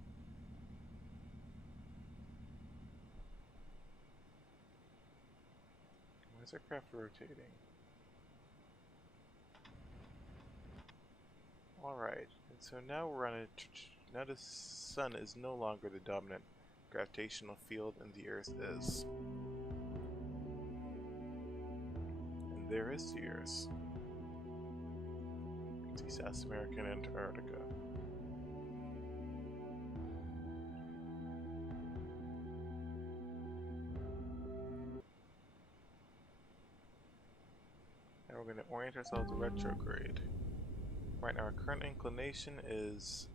Why is our craft rotating? Alright, and so now we're on a now the Sun is no longer the dominant gravitational field, and the Earth is. And there is the Earth. You can see South America and Antarctica. Now we're going to orient ourselves to retrograde. Right now our current inclination is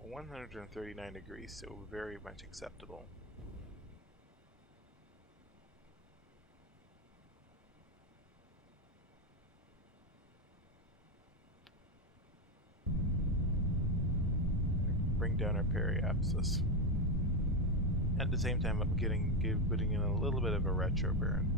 139 degrees, so very much acceptable. Bring down our periapsis. At the same time, I'm putting in a little bit of a retro burn.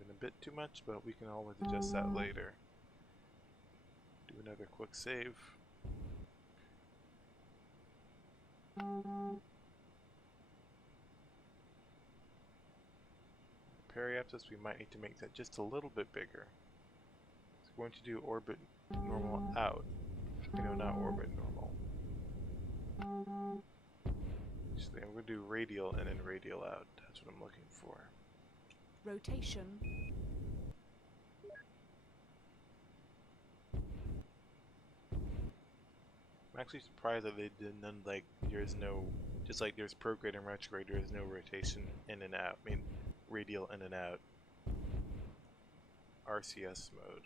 been a bit too much, but we can always adjust that later. Do another quick save. Periapsis, we might need to make that just a little bit bigger. So we're going to do orbit normal out. No, not orbit normal. Actually, I'm going to do radial in and radial out. That's what I'm looking for. Rotation. I'm actually surprised that they did none, like, there's no, just like there's prograde and retrograde, there is no rotation in and out. I mean, radial in and out. RCS mode.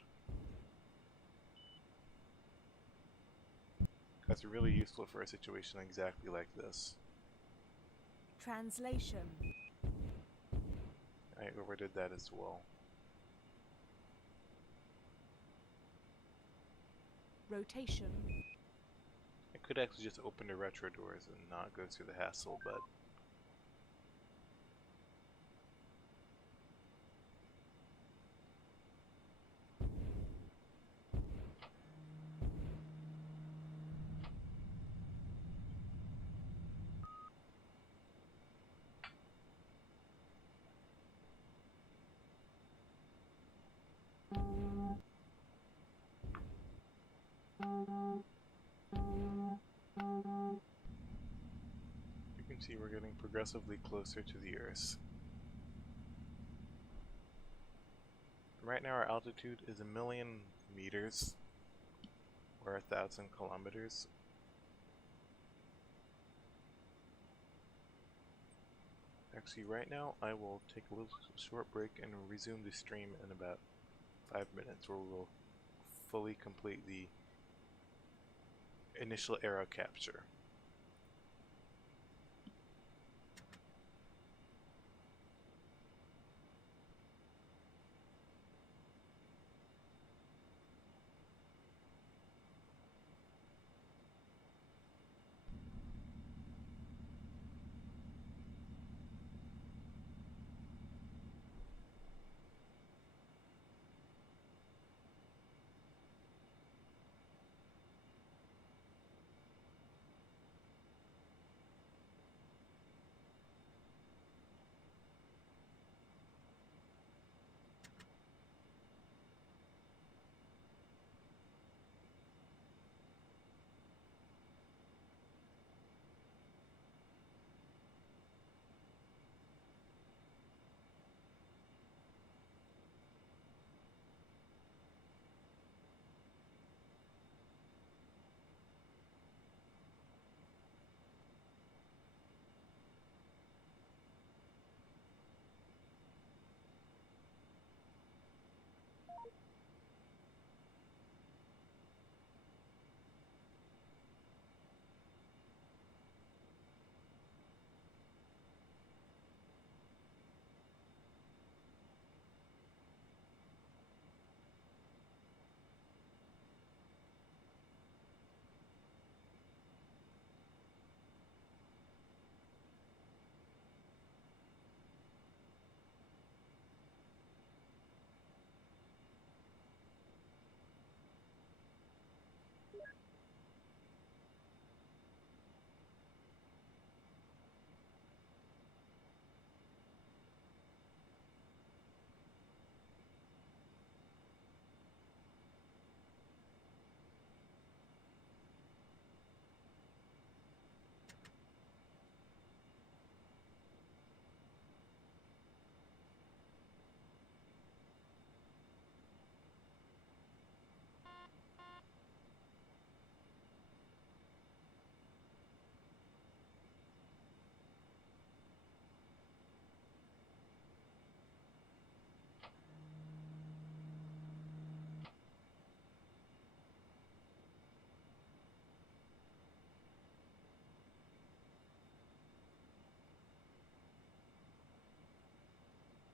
That's really useful for a situation exactly like this. Translation. I overdid that as well. Rotation. I could actually just open the retro doors and not go through the hassle, but you can see we're getting progressively closer to the Earth. Right now our altitude is 1,000,000 meters, or 1,000 kilometers. Actually, right now I will take a little short break and resume the stream in about 5 minutes, where we will fully complete the initial aero capture.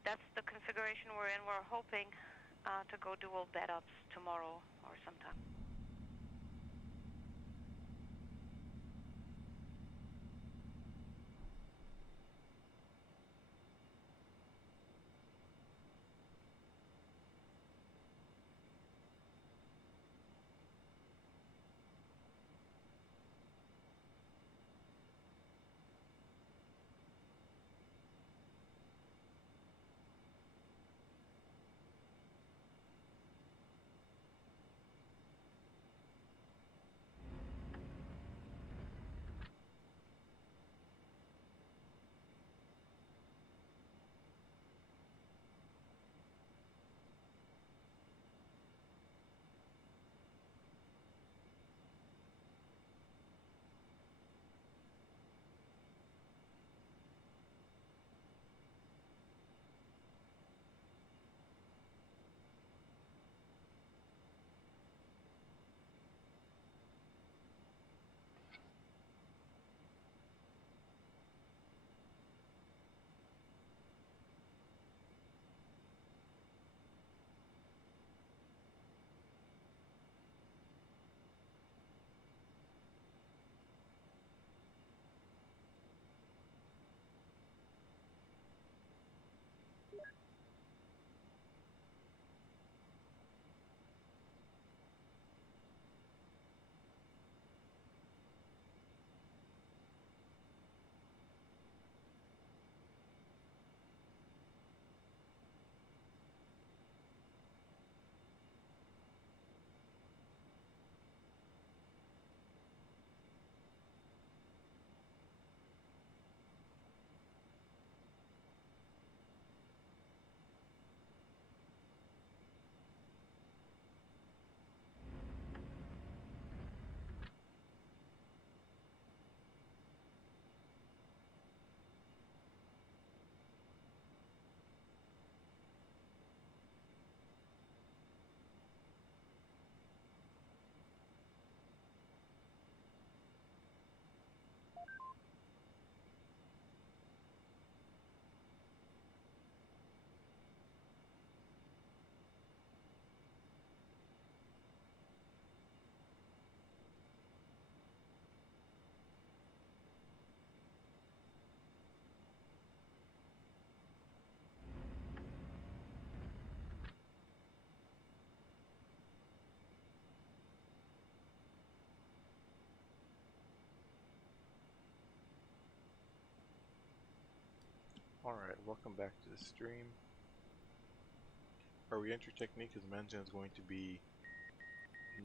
That's the configuration we're in. We're hoping to go dual bed ups tomorrow or sometime. Alright, welcome back to the stream. Our re-entry technique, as mentioned, is going to be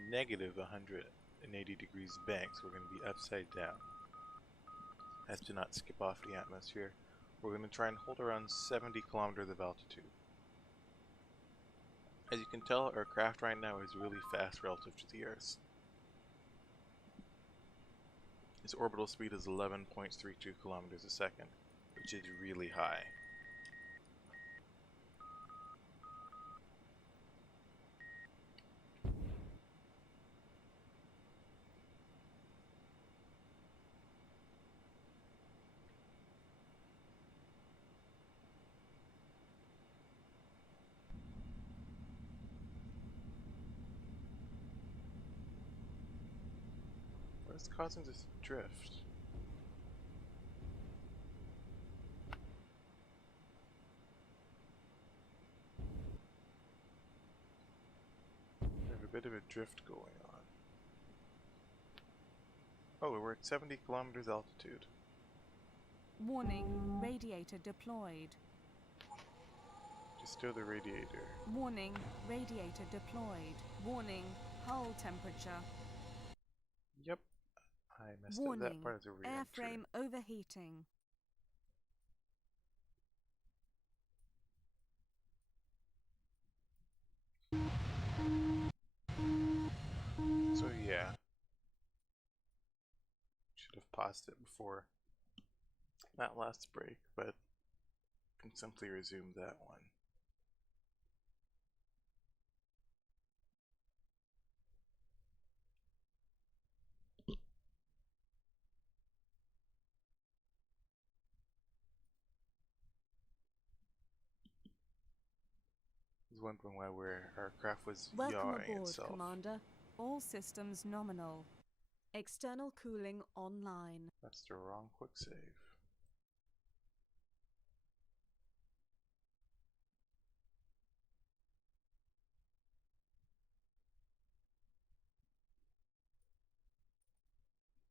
negative 180 degrees bank, so we're going to be upside down as to not skip off the atmosphere. We're going to try and hold around 70 kilometers of altitude. As you can tell, our craft right now is really fast relative to the Earth. Its orbital speed is 11.32 kilometers a second, which is really high. What's causing this drift? We have a bit of a drift going on. Oh, we're at 70 kilometers altitude. Warning, radiator deployed. Just stow the radiator. Warning, radiator deployed. Warning, hull temperature. Yep. I messed up that part of the re-entry. Airframe overheating. So yeah. Should have paused it before that last break, but can simply resume that one. I was wondering why our craft was Welcome yawing aboard, itself. Commander. All systems nominal. External cooling online. That's the wrong quick save.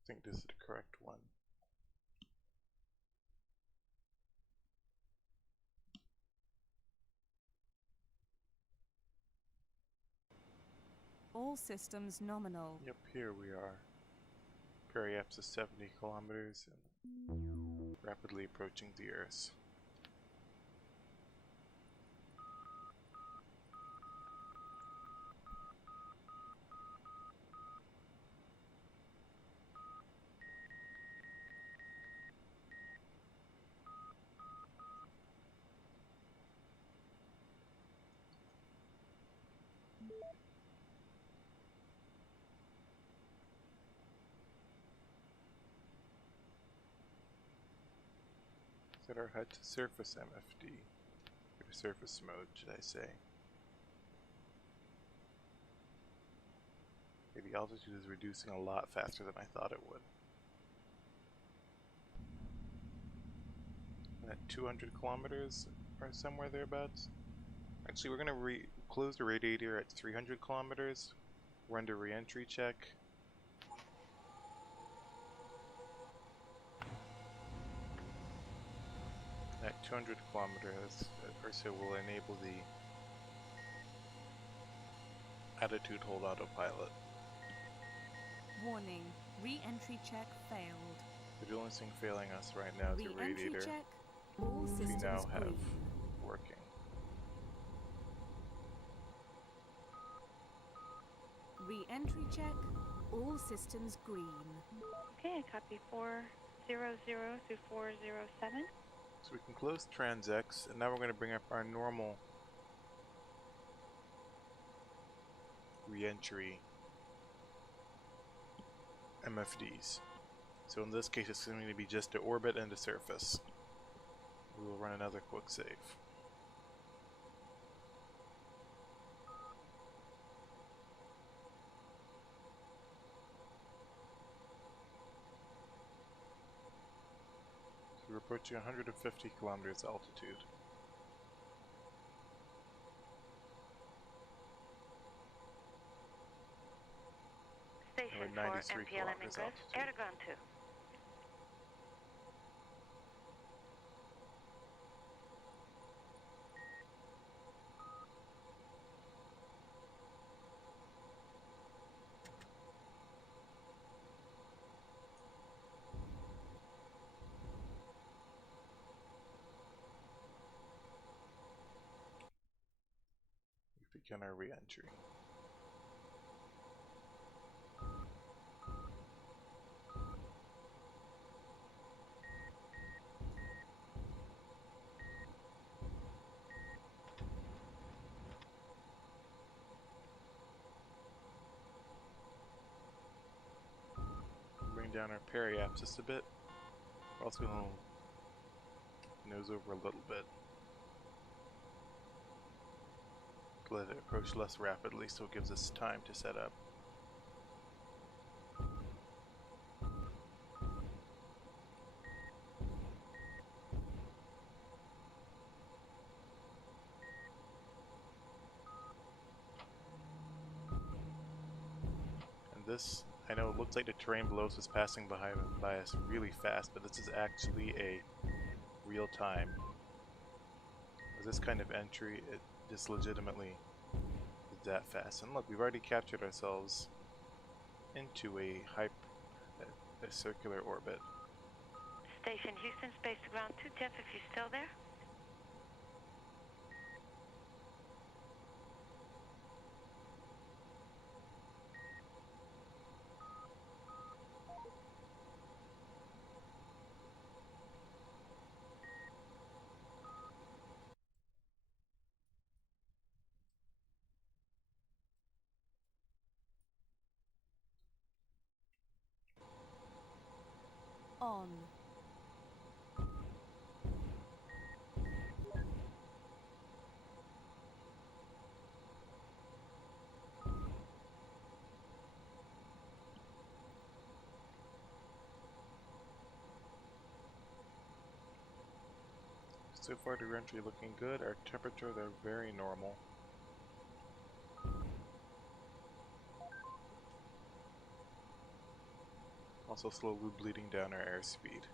I think this is the correct one. All systems nominal. Yep, here we are. Periapse is 70 kilometers and rapidly approaching the Earth. Set our HUD to surface MFD, or surface mode, should I say. Okay, the altitude is reducing a lot faster than I thought it would. And at 200 kilometers, or somewhere thereabouts. Actually, we're going to close the radiator at 300 kilometers, run the re-entry check. At 200 kilometers or so will enable the attitude hold autopilot. Warning, re-entry check failed. The only thing failing us right now is the Re-entry radiator, check. All which we systems now have green. working. Re-entry check. All systems green. Okay, I copy 400 through 407. So we can close TransX, and now we're going to bring up our normal re-entry MFDs. So in this case, it's going to be just the orbit and the surface. We will run another quick save. So we're approaching 150 kilometers altitude. Station We're at 4, 93 MPLM kilometers Ingress, altitude. Erdogan 2. begin our re-entry. Bring down our periapsis a bit. We're also going to nose over a little bit. Let it approach less rapidly so it gives us time to set up. And this, I know it looks like the terrain below us is passing by us really fast, but this is actually a real time. With this kind of entry, it just legitimately is that fast. And look, we've already captured ourselves into a circular orbit. Station Houston, space to ground 2, Jeff, if you're still there. On. So far the re-entry looking good. Our temperatures are very normal. Also slowly bleeding down our airspeed.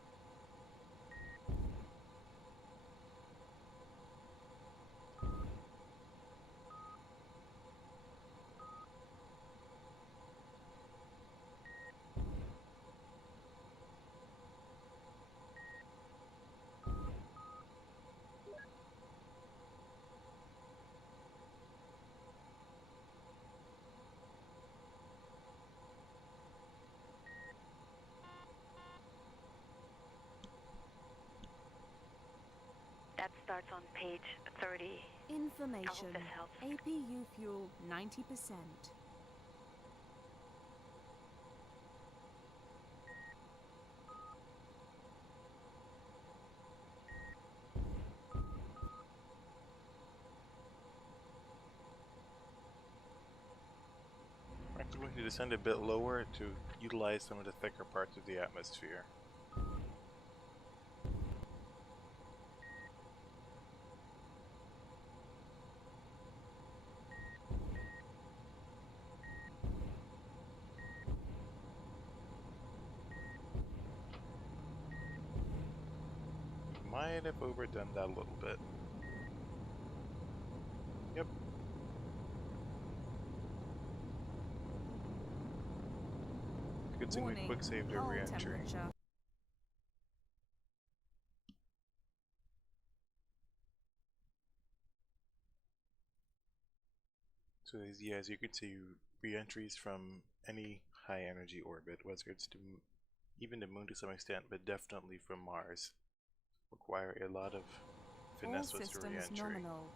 That starts on page 30. Information. this helps. APU fuel 90%. I'm actually going to descend a bit lower to utilize some of the thicker parts of the atmosphere. Might have overdone that a little bit. Yep. Good thing we Warning, quick saved our hull re-entry. temperature. So as you can see, re-entries from any high energy orbit, whether it's to even the moon to some extent, but definitely from Mars, require a lot of All finesse with the systems re-entry. nominal.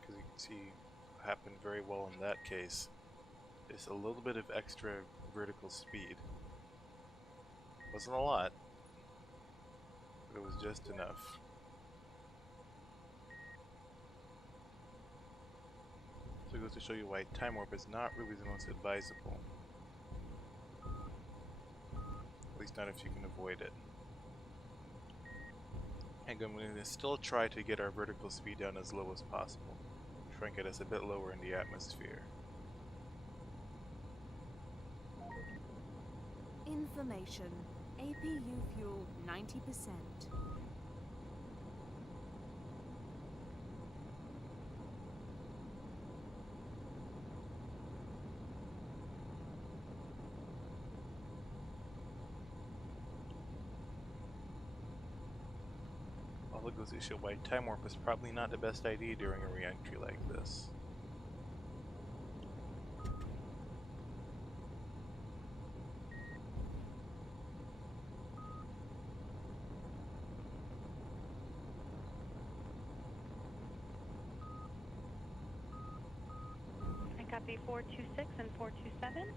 Because you can see what happened very well in that case. Just a little bit of extra vertical speed. Wasn't a lot, but it was just enough. So it goes to show you why time warp is not really the most advisable. At least not if you can avoid it. And I'm going to still try to get our vertical speed down as low as possible. Try and get us a bit lower in the atmosphere. Information. APU fuel 90%. All it goes to show why time warp is probably not the best idea during a re-entry like this. I copy 426 and 427.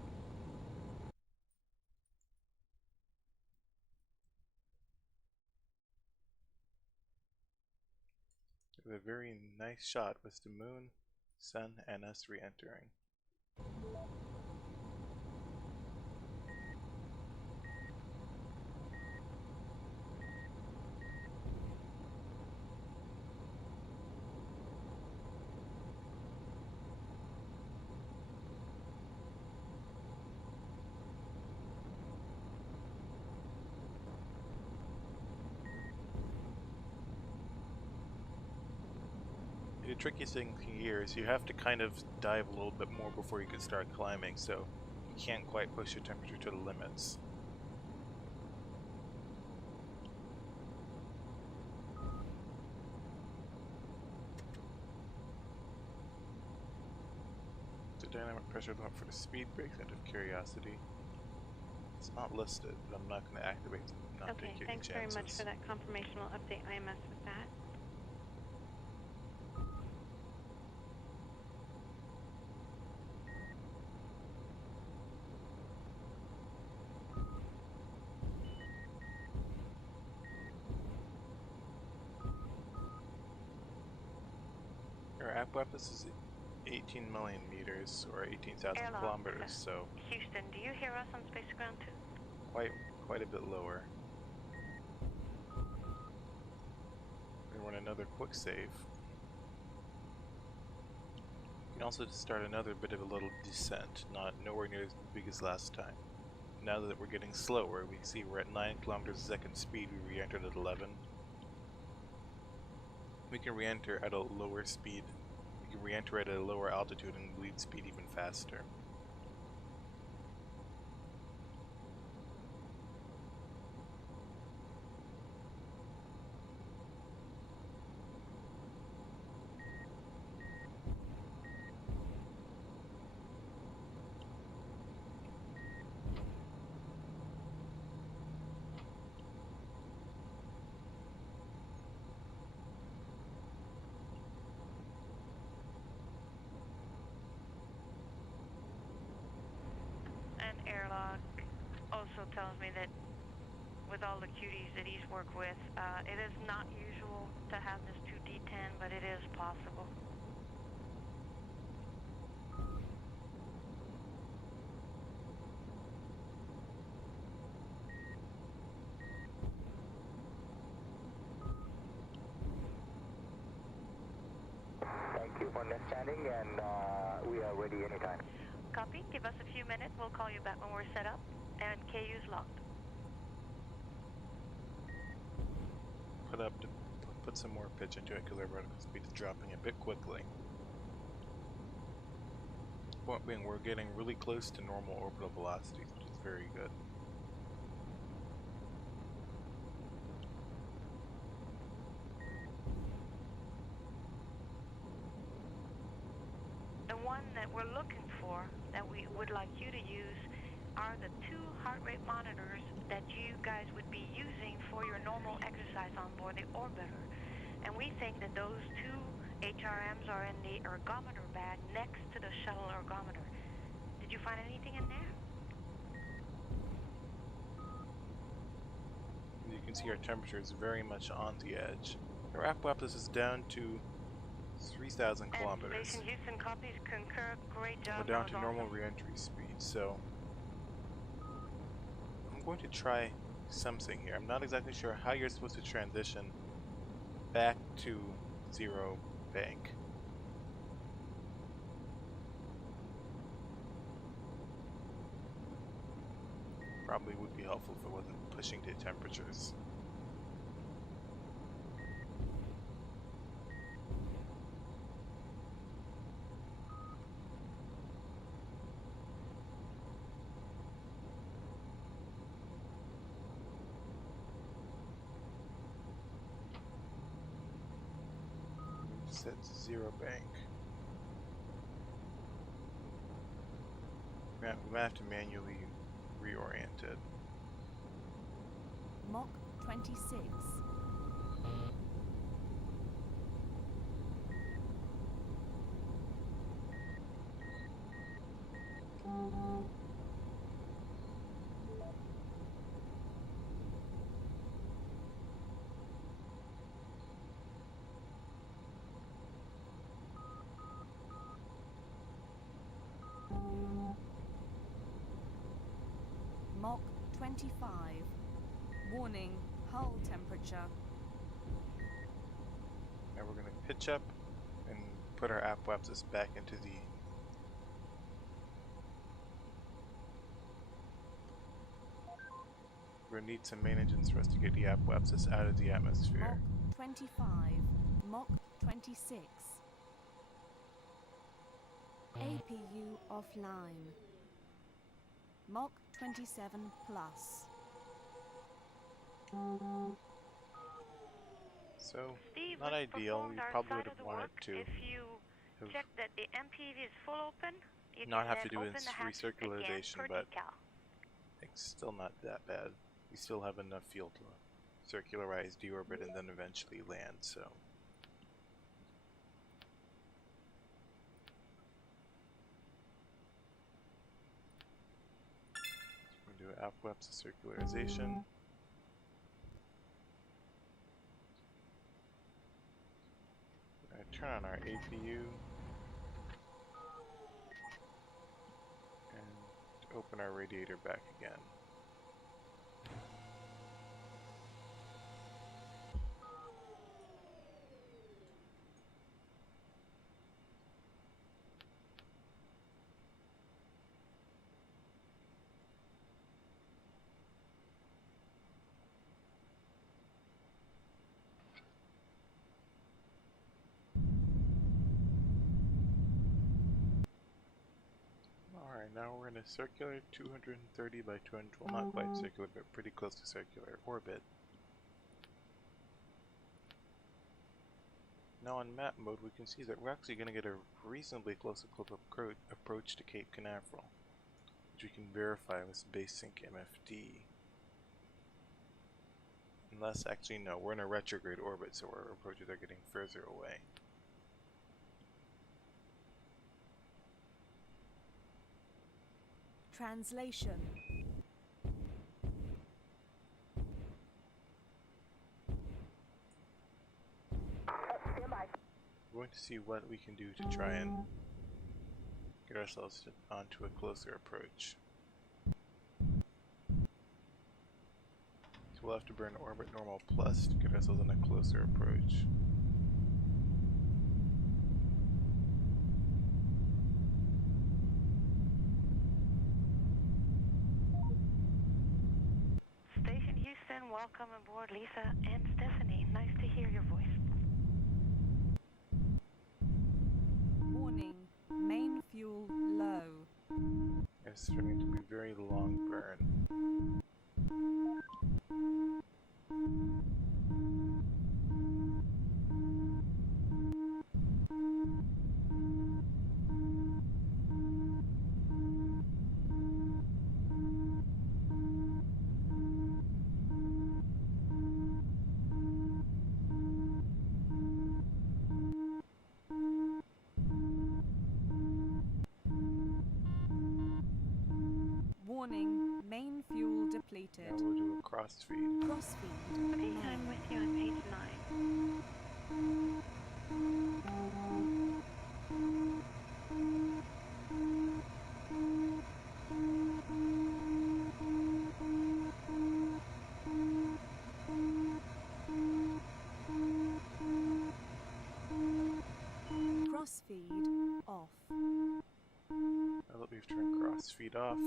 A very nice shot with the moon, sun, and us re-entering. The trickiest thing here is you have to kind of dive a little bit more before you can start climbing, so you can't quite push your temperature to the limits. The dynamic pressure limit for the speed brakes, out of curiosity. It's not listed, but I'm not going to activate them, not Okay, take any thanks chances. very much for that confirmational update. I mess with that. Our apparatus is 18 million meters, or 18,000 Airlock, kilometers, so Houston, do you hear us on space ground 2? quite a bit lower. We run another quick save. You can also start another bit of a little descent, nowhere near as big as last time. Now that we're getting slower, we see we're at 9 kilometers a second speed, we re-entered at 11. We can re-enter at a lower speed. We can re-enter at a lower altitude and bleed speed even faster. Airlock also tells me that with all the cuties that he's worked with, it is not usual to have this 2D10, but it is possible. Thank you for understanding, and we are ready anytime. Copy. Give us a few minutes. We'll call you back when we're set up. And KU's locked. Put some more pitch into it because our vertical speed is dropping a bit quickly. Point being, we're getting really close to normal orbital velocities, which is very good. The one that we're looking for, that we would like you to use, are the 2 heart rate monitors that you guys would be using for your normal exercise on board the orbiter. And we think that those 2 HRMs are in the ergometer bag next to the shuttle ergometer. Did you find anything in there? You can see our temperature is very much on the edge. Our apparatus is down to 3,000 kilometers. And Station Houston copies, concur. Great job. We're down That to was normal awesome. re-entry speed, so I'm going to try something here. I'm not exactly sure how you're supposed to transition back to zero bank. Probably would be helpful if it wasn't pushing to temperatures. set to 0 bank. We might have to manually reorient it. Mach 26. Mach 25. Warning, hull temperature. Now we're going to pitch up and put our apoapsis back into the we're going to need some main engine thrust to get the apoapsis out of the atmosphere. Mach 25. Mach 26. APU offline. Mach 27 plus. So, Steve, not we've ideal. performed We our probably side would of have the wanted work. to If you check that the MPV is full open, you not can have then to do open the hatches again recircularization, per but decal. it's still not that bad. We still have enough fuel to circularize, deorbit, and then eventually land, so. We're going to do apoapsis circularization. Turn on our APU and open our radiator back again. Alright, now we're in a circular 230 by 200, well not quite circular, but pretty close to circular orbit. Now on map mode we can see that we're actually going to get a reasonably close approach to Cape Canaveral, which we can verify with base-sync MFD. Unless, actually no, we're in a retrograde orbit, so our approaches are getting further away. Translation. We're going to see what we can do to try and get ourselves onto a closer approach. So we'll have to burn orbit normal plus to get ourselves on a closer approach. Station Houston, welcome aboard Lisa and Stephanie. Nice to hear your voice. Warning, main fuel low. It's starting to be a very long burn. Warning, main fuel depleted. Now we'll do a crossfeed. Crossfeed. Okay, I'm with you on page 9. Crossfeed off. Now that we've turned crossfeed off,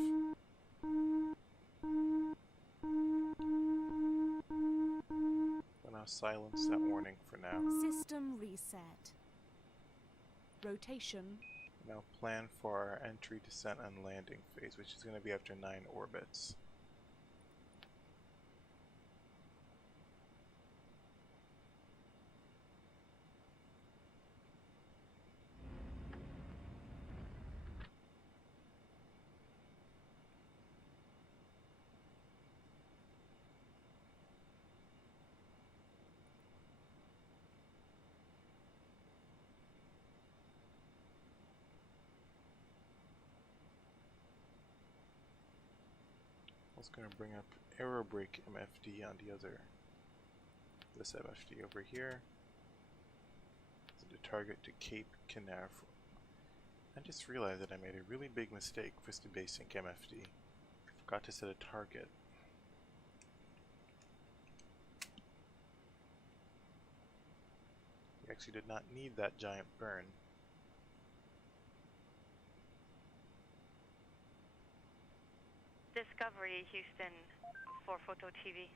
we'll now silence that warning for now. System reset. Rotation. Now plan for our entry, descent, and landing phase, which is going to be after 9 orbits. was going to bring up aerobrake MFD on the other. This MFD over here. So the target to Cape Canaveral. I just realized that I made a really big mistake for the basic MFD. I forgot to set a target. We actually did not need that giant burn. Discovery, Houston, for Photo TV.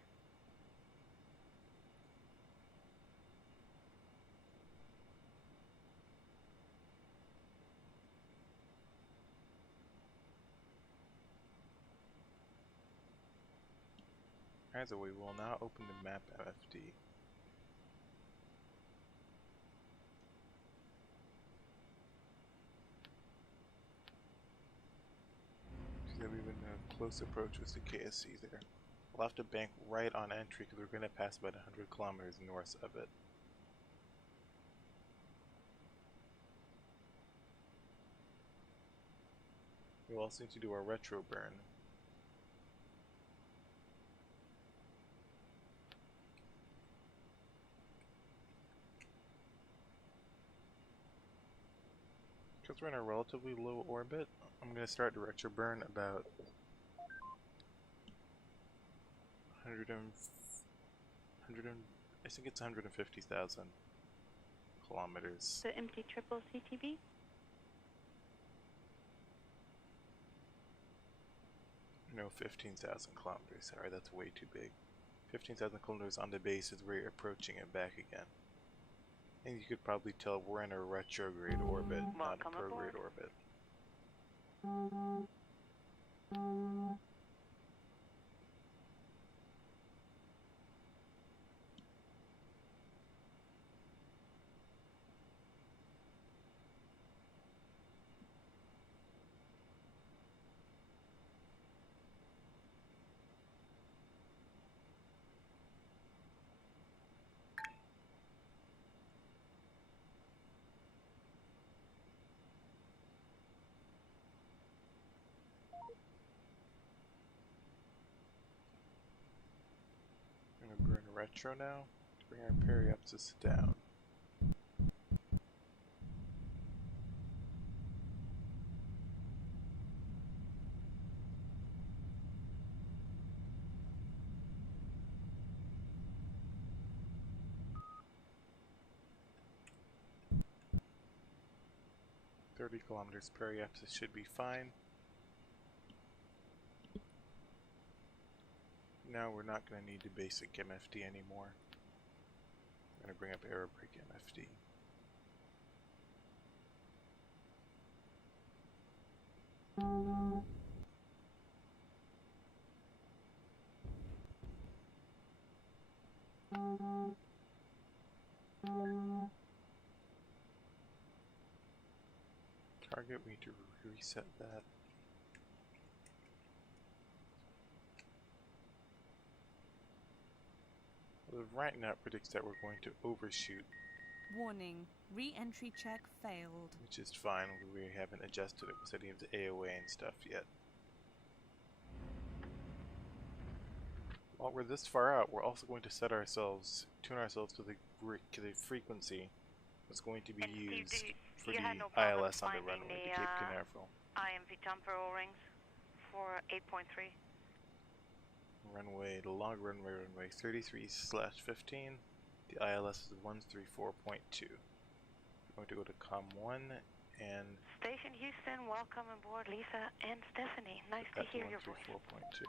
As a way, we will now open the map MFD. So that we have a close approach with the KSC there. We'll have to bank right on entry because we're going to pass about 100 kilometers north of it. We'll also need to do our retro burn. Because we're in a relatively low orbit, I'm going to start the retro burn about 150,000 kilometers. The empty triple CTB? No, 15,000 kilometers. Sorry, that's way too big. 15,000 kilometers on the base is where you're approaching it back again. And you could probably tell we're in a retrograde orbit, not a prograde orbit. I'm going to burn retro now to bring our periapsis down. Kilometers periapsis should be fine. Now we're not going to need the basic MFD anymore. I'm going to bring up aerobrake MFD. Target, we need to reset that. Well, right now it predicts that we're going to overshoot. Warning, re-entry check failed. Which is fine, we haven't adjusted it with any of the AOA and stuff yet. While we're this far out, we're also going to tune ourselves to the frequency that's going to be used for the ILS on the runway to Cape Canaveral. IMV jumper O-rings for 8.3. Runway, the long runway 33/15. The ILS is 134.2. We're going to go to COM1 and... Station Houston, welcome aboard Lisa and Stephanie. Nice to hear your voice. 134.2.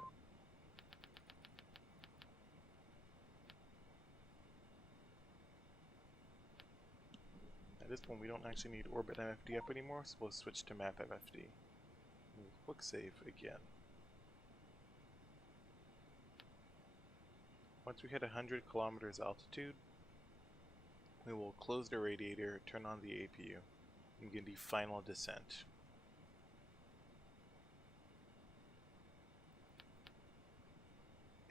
At this point, we don't actually need orbit MFD up anymore, so we'll switch to map MFD. We'll quick save again. Once we hit 100 kilometers altitude, we will close the radiator, turn on the APU, and begin the final descent.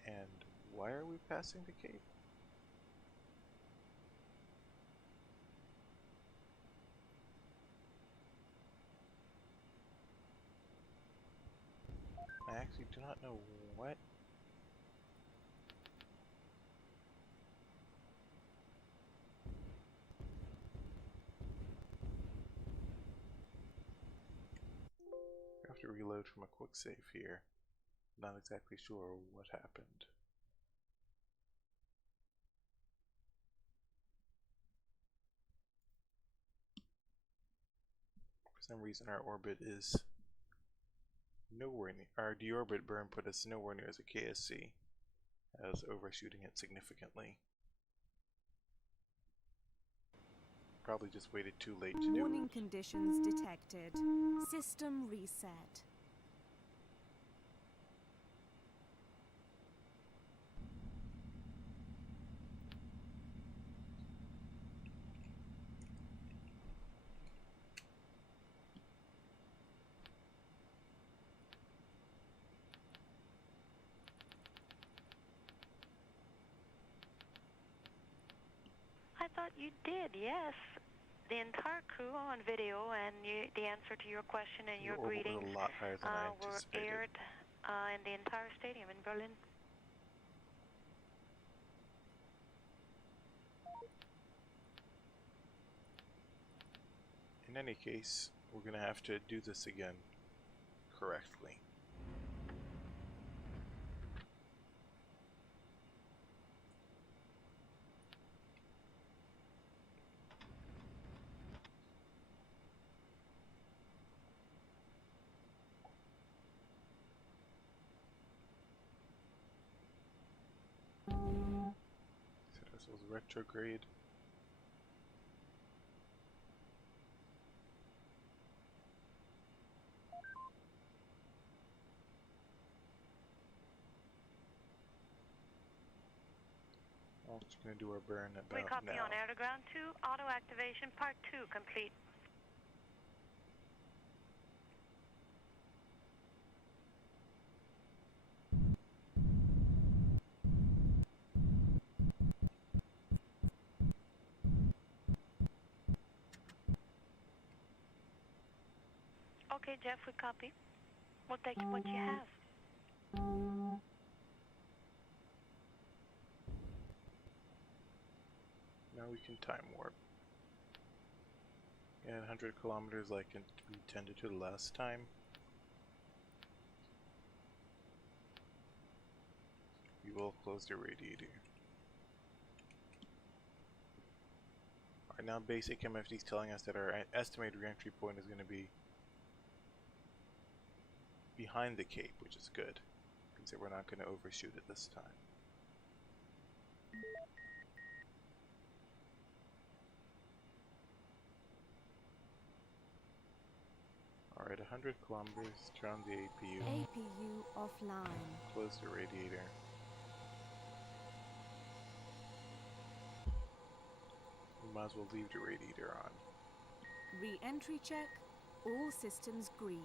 And why are we passing the Cape? I actually do not know what. I have to reload from a quick save here. Not exactly sure what happened. For some reason our orbit is nowhere near, our deorbit burn put us nowhere near as a KSC. I was overshooting it significantly. Probably just waited too late to do Warning it. conditions detected. System reset. I thought you did, yes. The entire crew on video and the answer to your question and your orbit was greetings a lot higher than I were anticipated. aired in the entire stadium in Berlin. In any case, we're going to have to do this again correctly. Set ourselves retrograde. We're just going to do our burn We about copy now. on air to ground 2, auto activation part 2 complete. Okay, Jeff, we copy. We'll take what you have. Now we can time warp. Yeah, 100 kilometers like we intended to the last time. We will close the radiator. Alright, now basic MFD is telling us that our estimated reentry point is going to be behind the Cape, which is good. Means that we're not going to overshoot it this time. Alright, 100 kilometers, turn on the APU, APU offline. close the radiator. We might as well leave the radiator on. Re-entry check. All systems green.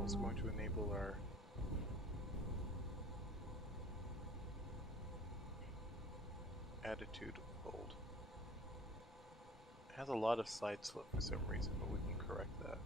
Also going to enable our attitude hold. It has a lot of side slip for some reason, but we can correct that.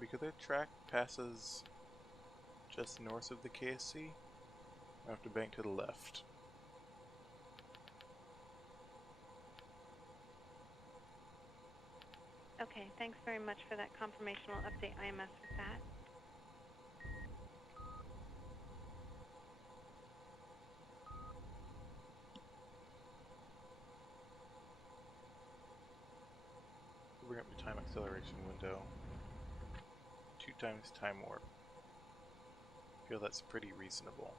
Because our track passes just north of the KSC, I have to bank to the left. Okay, thanks very much for that confirmational update, IMS, with that. Bring up the time acceleration window. 2 times time warp. I feel that's pretty reasonable.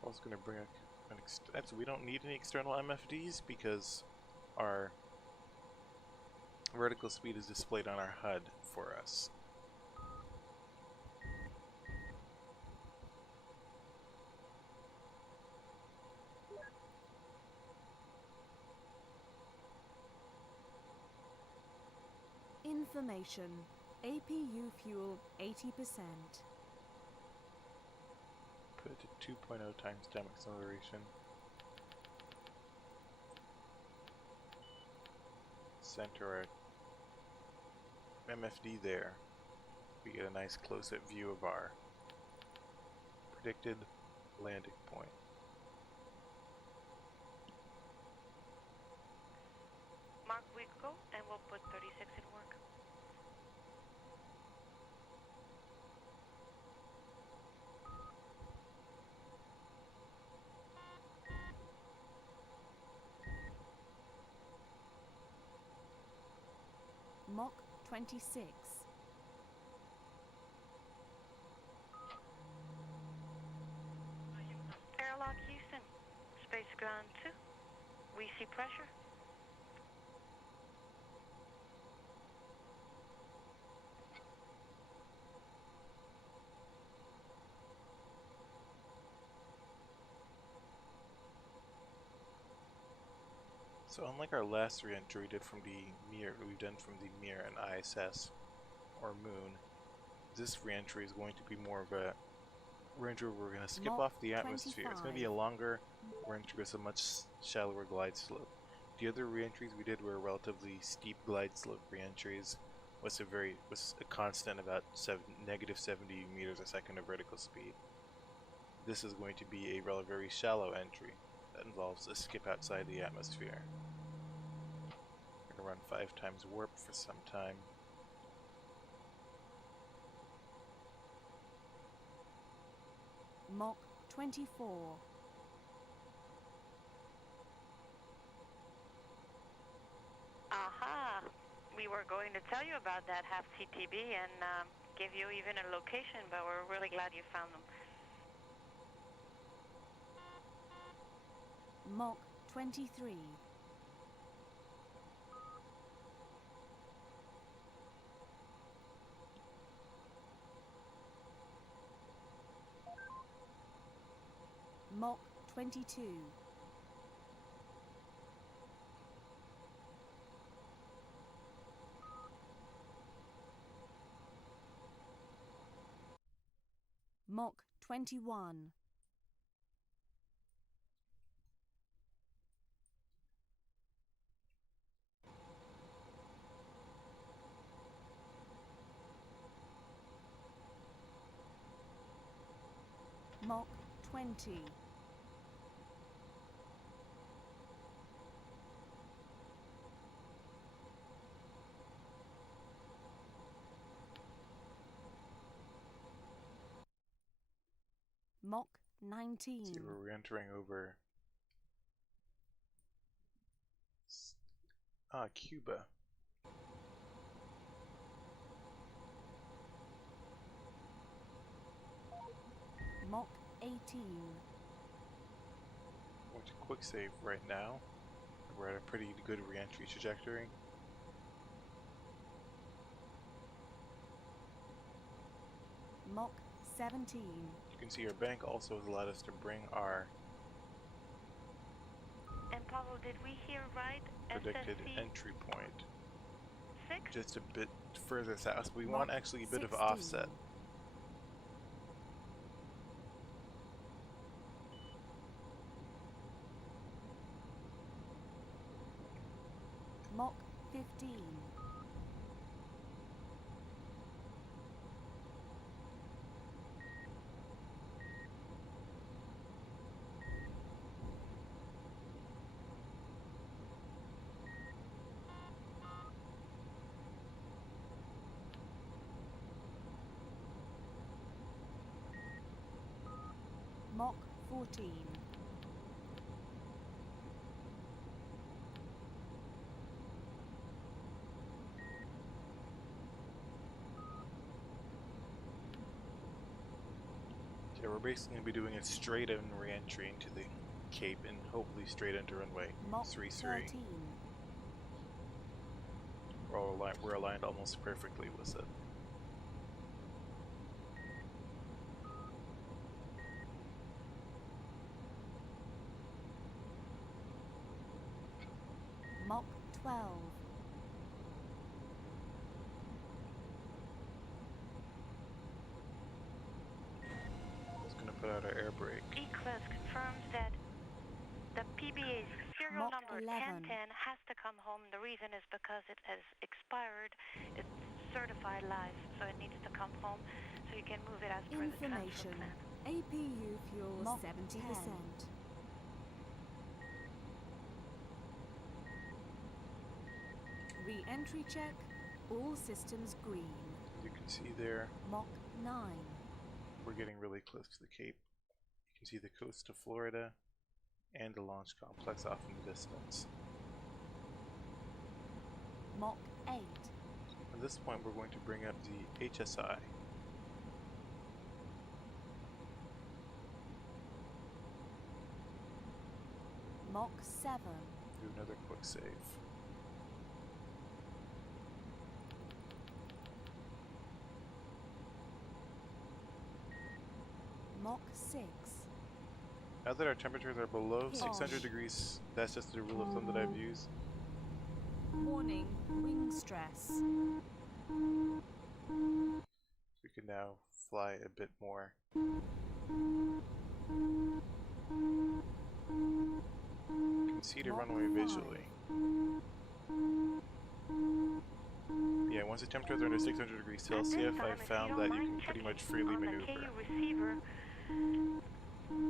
We're also going to bring we don't need any external MFDs because our vertical speed is displayed on our HUD for us. Information. APU fuel 80%. Put it to 2.0 times time acceleration. Center our MFD there. We get a nice close-up view of our predicted landing point. Mark, we go and we'll put 36 in work. Mach 26. Airlock Houston, Space Ground 2. We see pressure. So unlike our last re-entry we did from the MIR, we've done from the MIR and ISS or Moon, this re-entry is going to be more of a re-entry where we're going to skip Mach off the atmosphere. 25. It's going to be a longer re-entry with a much shallower glide slope. The other re-entries we did were relatively steep glide slope re-entries with a constant about negative 70 meters a second of vertical speed. This is going to be a very shallow entry that involves a skip outside the atmosphere. We're going to run 5 times warp for some time. Mach 24. Aha! We were going to tell you about that half CTB and give you even a location, but we're really glad you found them. Mach 23. Mach 22. Mach 21. Mach 20. Mach 19. See, we're entering over Cuba. Mach 18. Going to quick save right now. We're at a pretty good re-entry trajectory. Mach 17. You can see our bank also has allowed us to bring our And Pablo, did we hear right? predicted SSC entry point 6? just a bit further south. We Mach want actually a bit of 16. offset. Mach 15. Mach 14. Yeah, we're basically going to be doing a straight in re-entry into the Cape and hopefully straight into runway Mach 33. 13. We're aligned almost perfectly with it. Mach 12. out our air brake. E-Class confirms that the PBA's serial Mach number 11. 1010 has to come home. The reason is because it has expired its certified life, so it needs to come home so you can move it as per the transfer Information. plan. APU fuel Mach 70%. 10. Re-entry check. All systems green. As you can see there, Mach 9. we're getting really close to the Cape. You can see the coast of Florida and the launch complex off in the distance. Mach 8. At this point, we're going to bring up the HSI. Mach 7. Do another quick save. Mach 6. Now that our temperatures are below Yes. 600 degrees, that's just the rule of thumb that I've used. Warning, wing stress. We can now fly a bit more. You can see the Mach runway 5. visually. Yeah, once the temperatures are under 600 degrees Celsius, I've found that you can pretty much freely maneuver. On the KU receiver,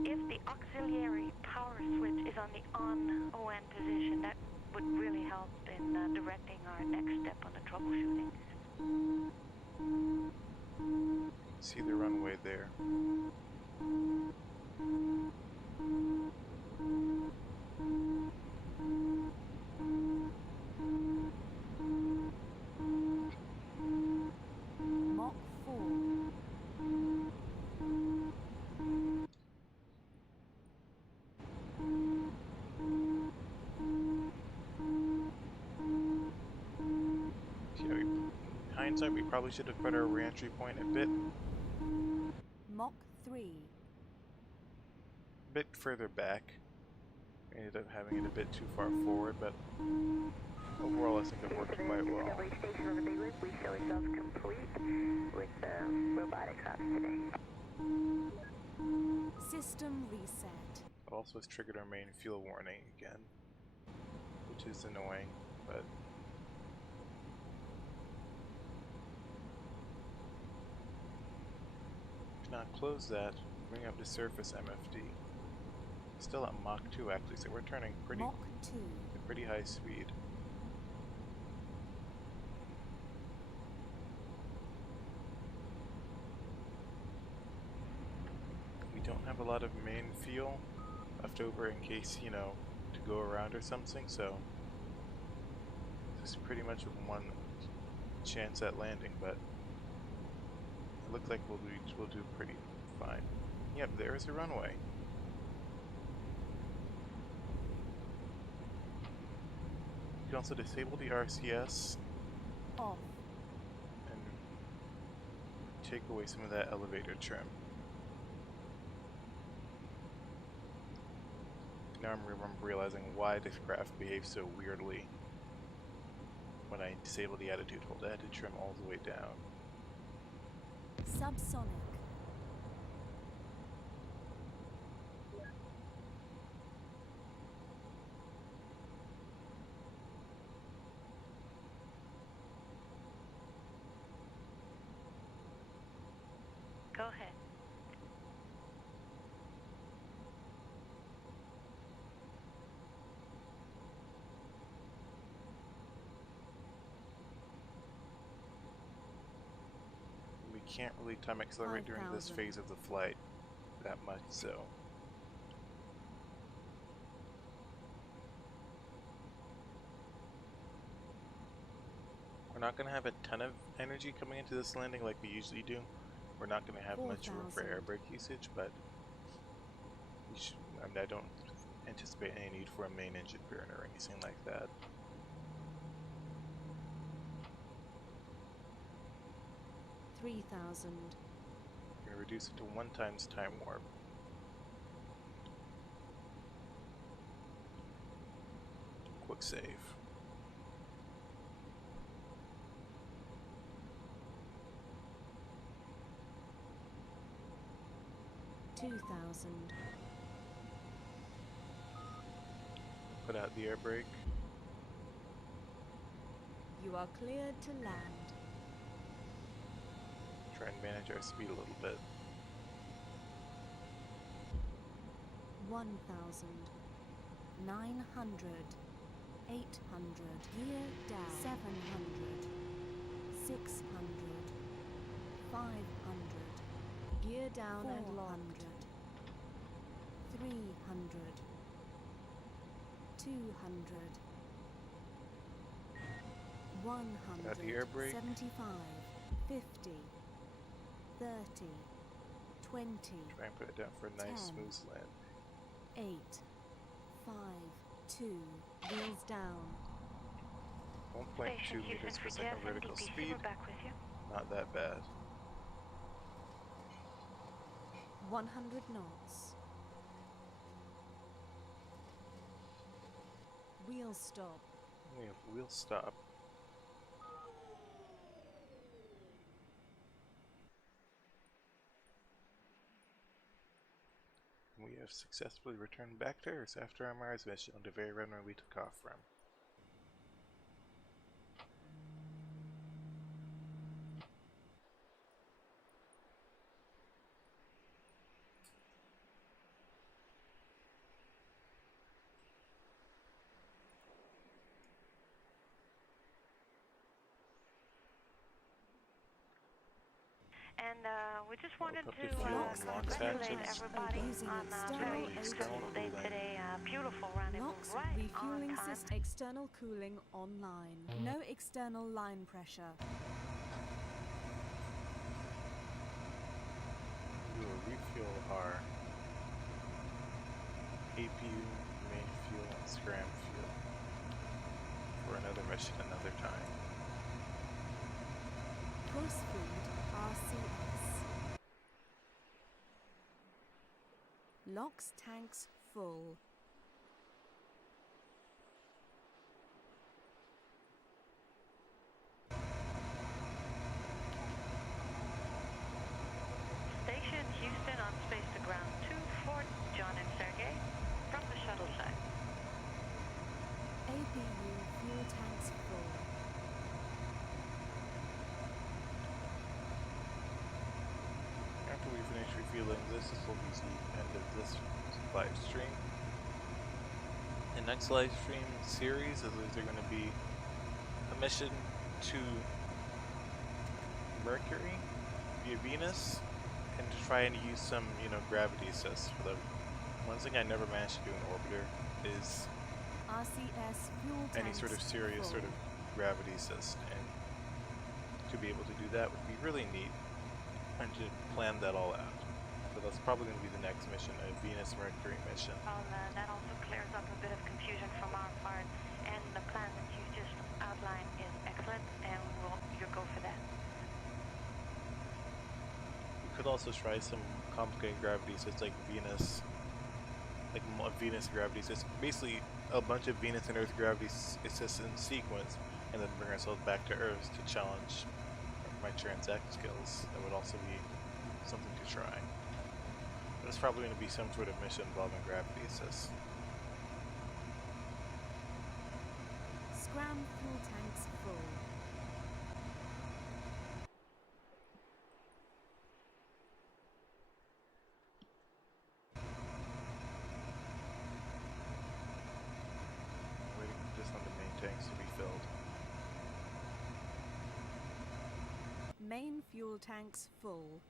if the auxiliary power switch is on the on-ON position, that would really help in directing our next step on the troubleshooting. See the runway there. Mach 4. Yeah, in hindsight, we probably should have put our re-entry point a bit Mach 3. further back. We ended up having it a bit too far forward, but overall I think it worked quite well. Workstation on the big loop, we show ourselves complete with robotics ops today. System reset. It also has triggered our main fuel warning again, which is annoying, but now close that, bring up the surface MFD. Still at Mach 2 actually, so we're turning Mach 2. at pretty high speed. We don't have a lot of main fuel left over in case, you know, to go around or something, so this is pretty much a one chance at landing, but it looks like we'll do pretty fine. Yep, there's the runway. You can also disable the RCS Off. and take away some of that elevator trim. Now I'm realizing why this craft behaves so weirdly. When I disable the attitude hold, I had to trim all the way down. Subsonic. Go ahead. We can't really time accelerate during this 5,000. phase of the flight that much, so we're not going to have a ton of energy coming into this landing like we usually do. We're not going to have much room for 4,000. air brake usage, but I don't anticipate any need for a main engine burn or anything like that. 3,000. We're going to reduce it to 1 times time warp. Quick save. 2000. Put out the air brake. You are cleared to land. Try and manage our speed a little bit. 1000. 900. 800. Gear down. 700. 600. 500. Gear down 400. And locked. 300. 200. 100. Got the air brake. 75. 50. 30. 20. Try and put it down for a nice 10, smooth land. 8. 5. 2. Wheels down. 1.2 meters per second vertical speed. We're back with you. Not that bad. 100 knots. Wheel stop. We have wheel stop. We have successfully returned back to Earth after our Mars mission on the very runway we took off from. And we just wanted Welcome to to fuel and launch congratulate hatches. everybody Using on a external very successful day cooling. today. Beautiful rendezvous Locks, right on refueling time. system, external cooling online. No external line pressure. We will refuel our APU, main fuel, and scram fuel for another mission another time. Cross feed RCS. Locks tanks full. Station Houston on space to ground 2 for John and Sergey from the shuttle side. APU fuel tanks full. After we finish refueling this will be the end of this live stream. The next live stream series is either going to be a mission to Mercury via Venus, and to try and use some, gravity assist for them. One thing I never managed to do in orbiter is RCS fuel tanks any sort of serious full. sort of gravity assist, and to be able to do that would be really neat, and to plan that all out. So that's probably going to be the next mission, a Venus-Mercury mission. Well, that also clears up a bit of confusion from our part, and the plan that you just outlined is excellent, and you'll go for that. We could also try some complicated gravity assists like Venus, like a Venus gravity assist, basically a bunch of Venus and Earth gravity assists in sequence, and then bring ourselves back to Earth to challenge my transact skills. That would also be something to try. But it's probably going to be some sort of mission involving gravity assists. Scram fuel tanks full. Waiting just on the main tanks to be filled. Main fuel tanks full.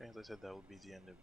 As I said, that will be the end of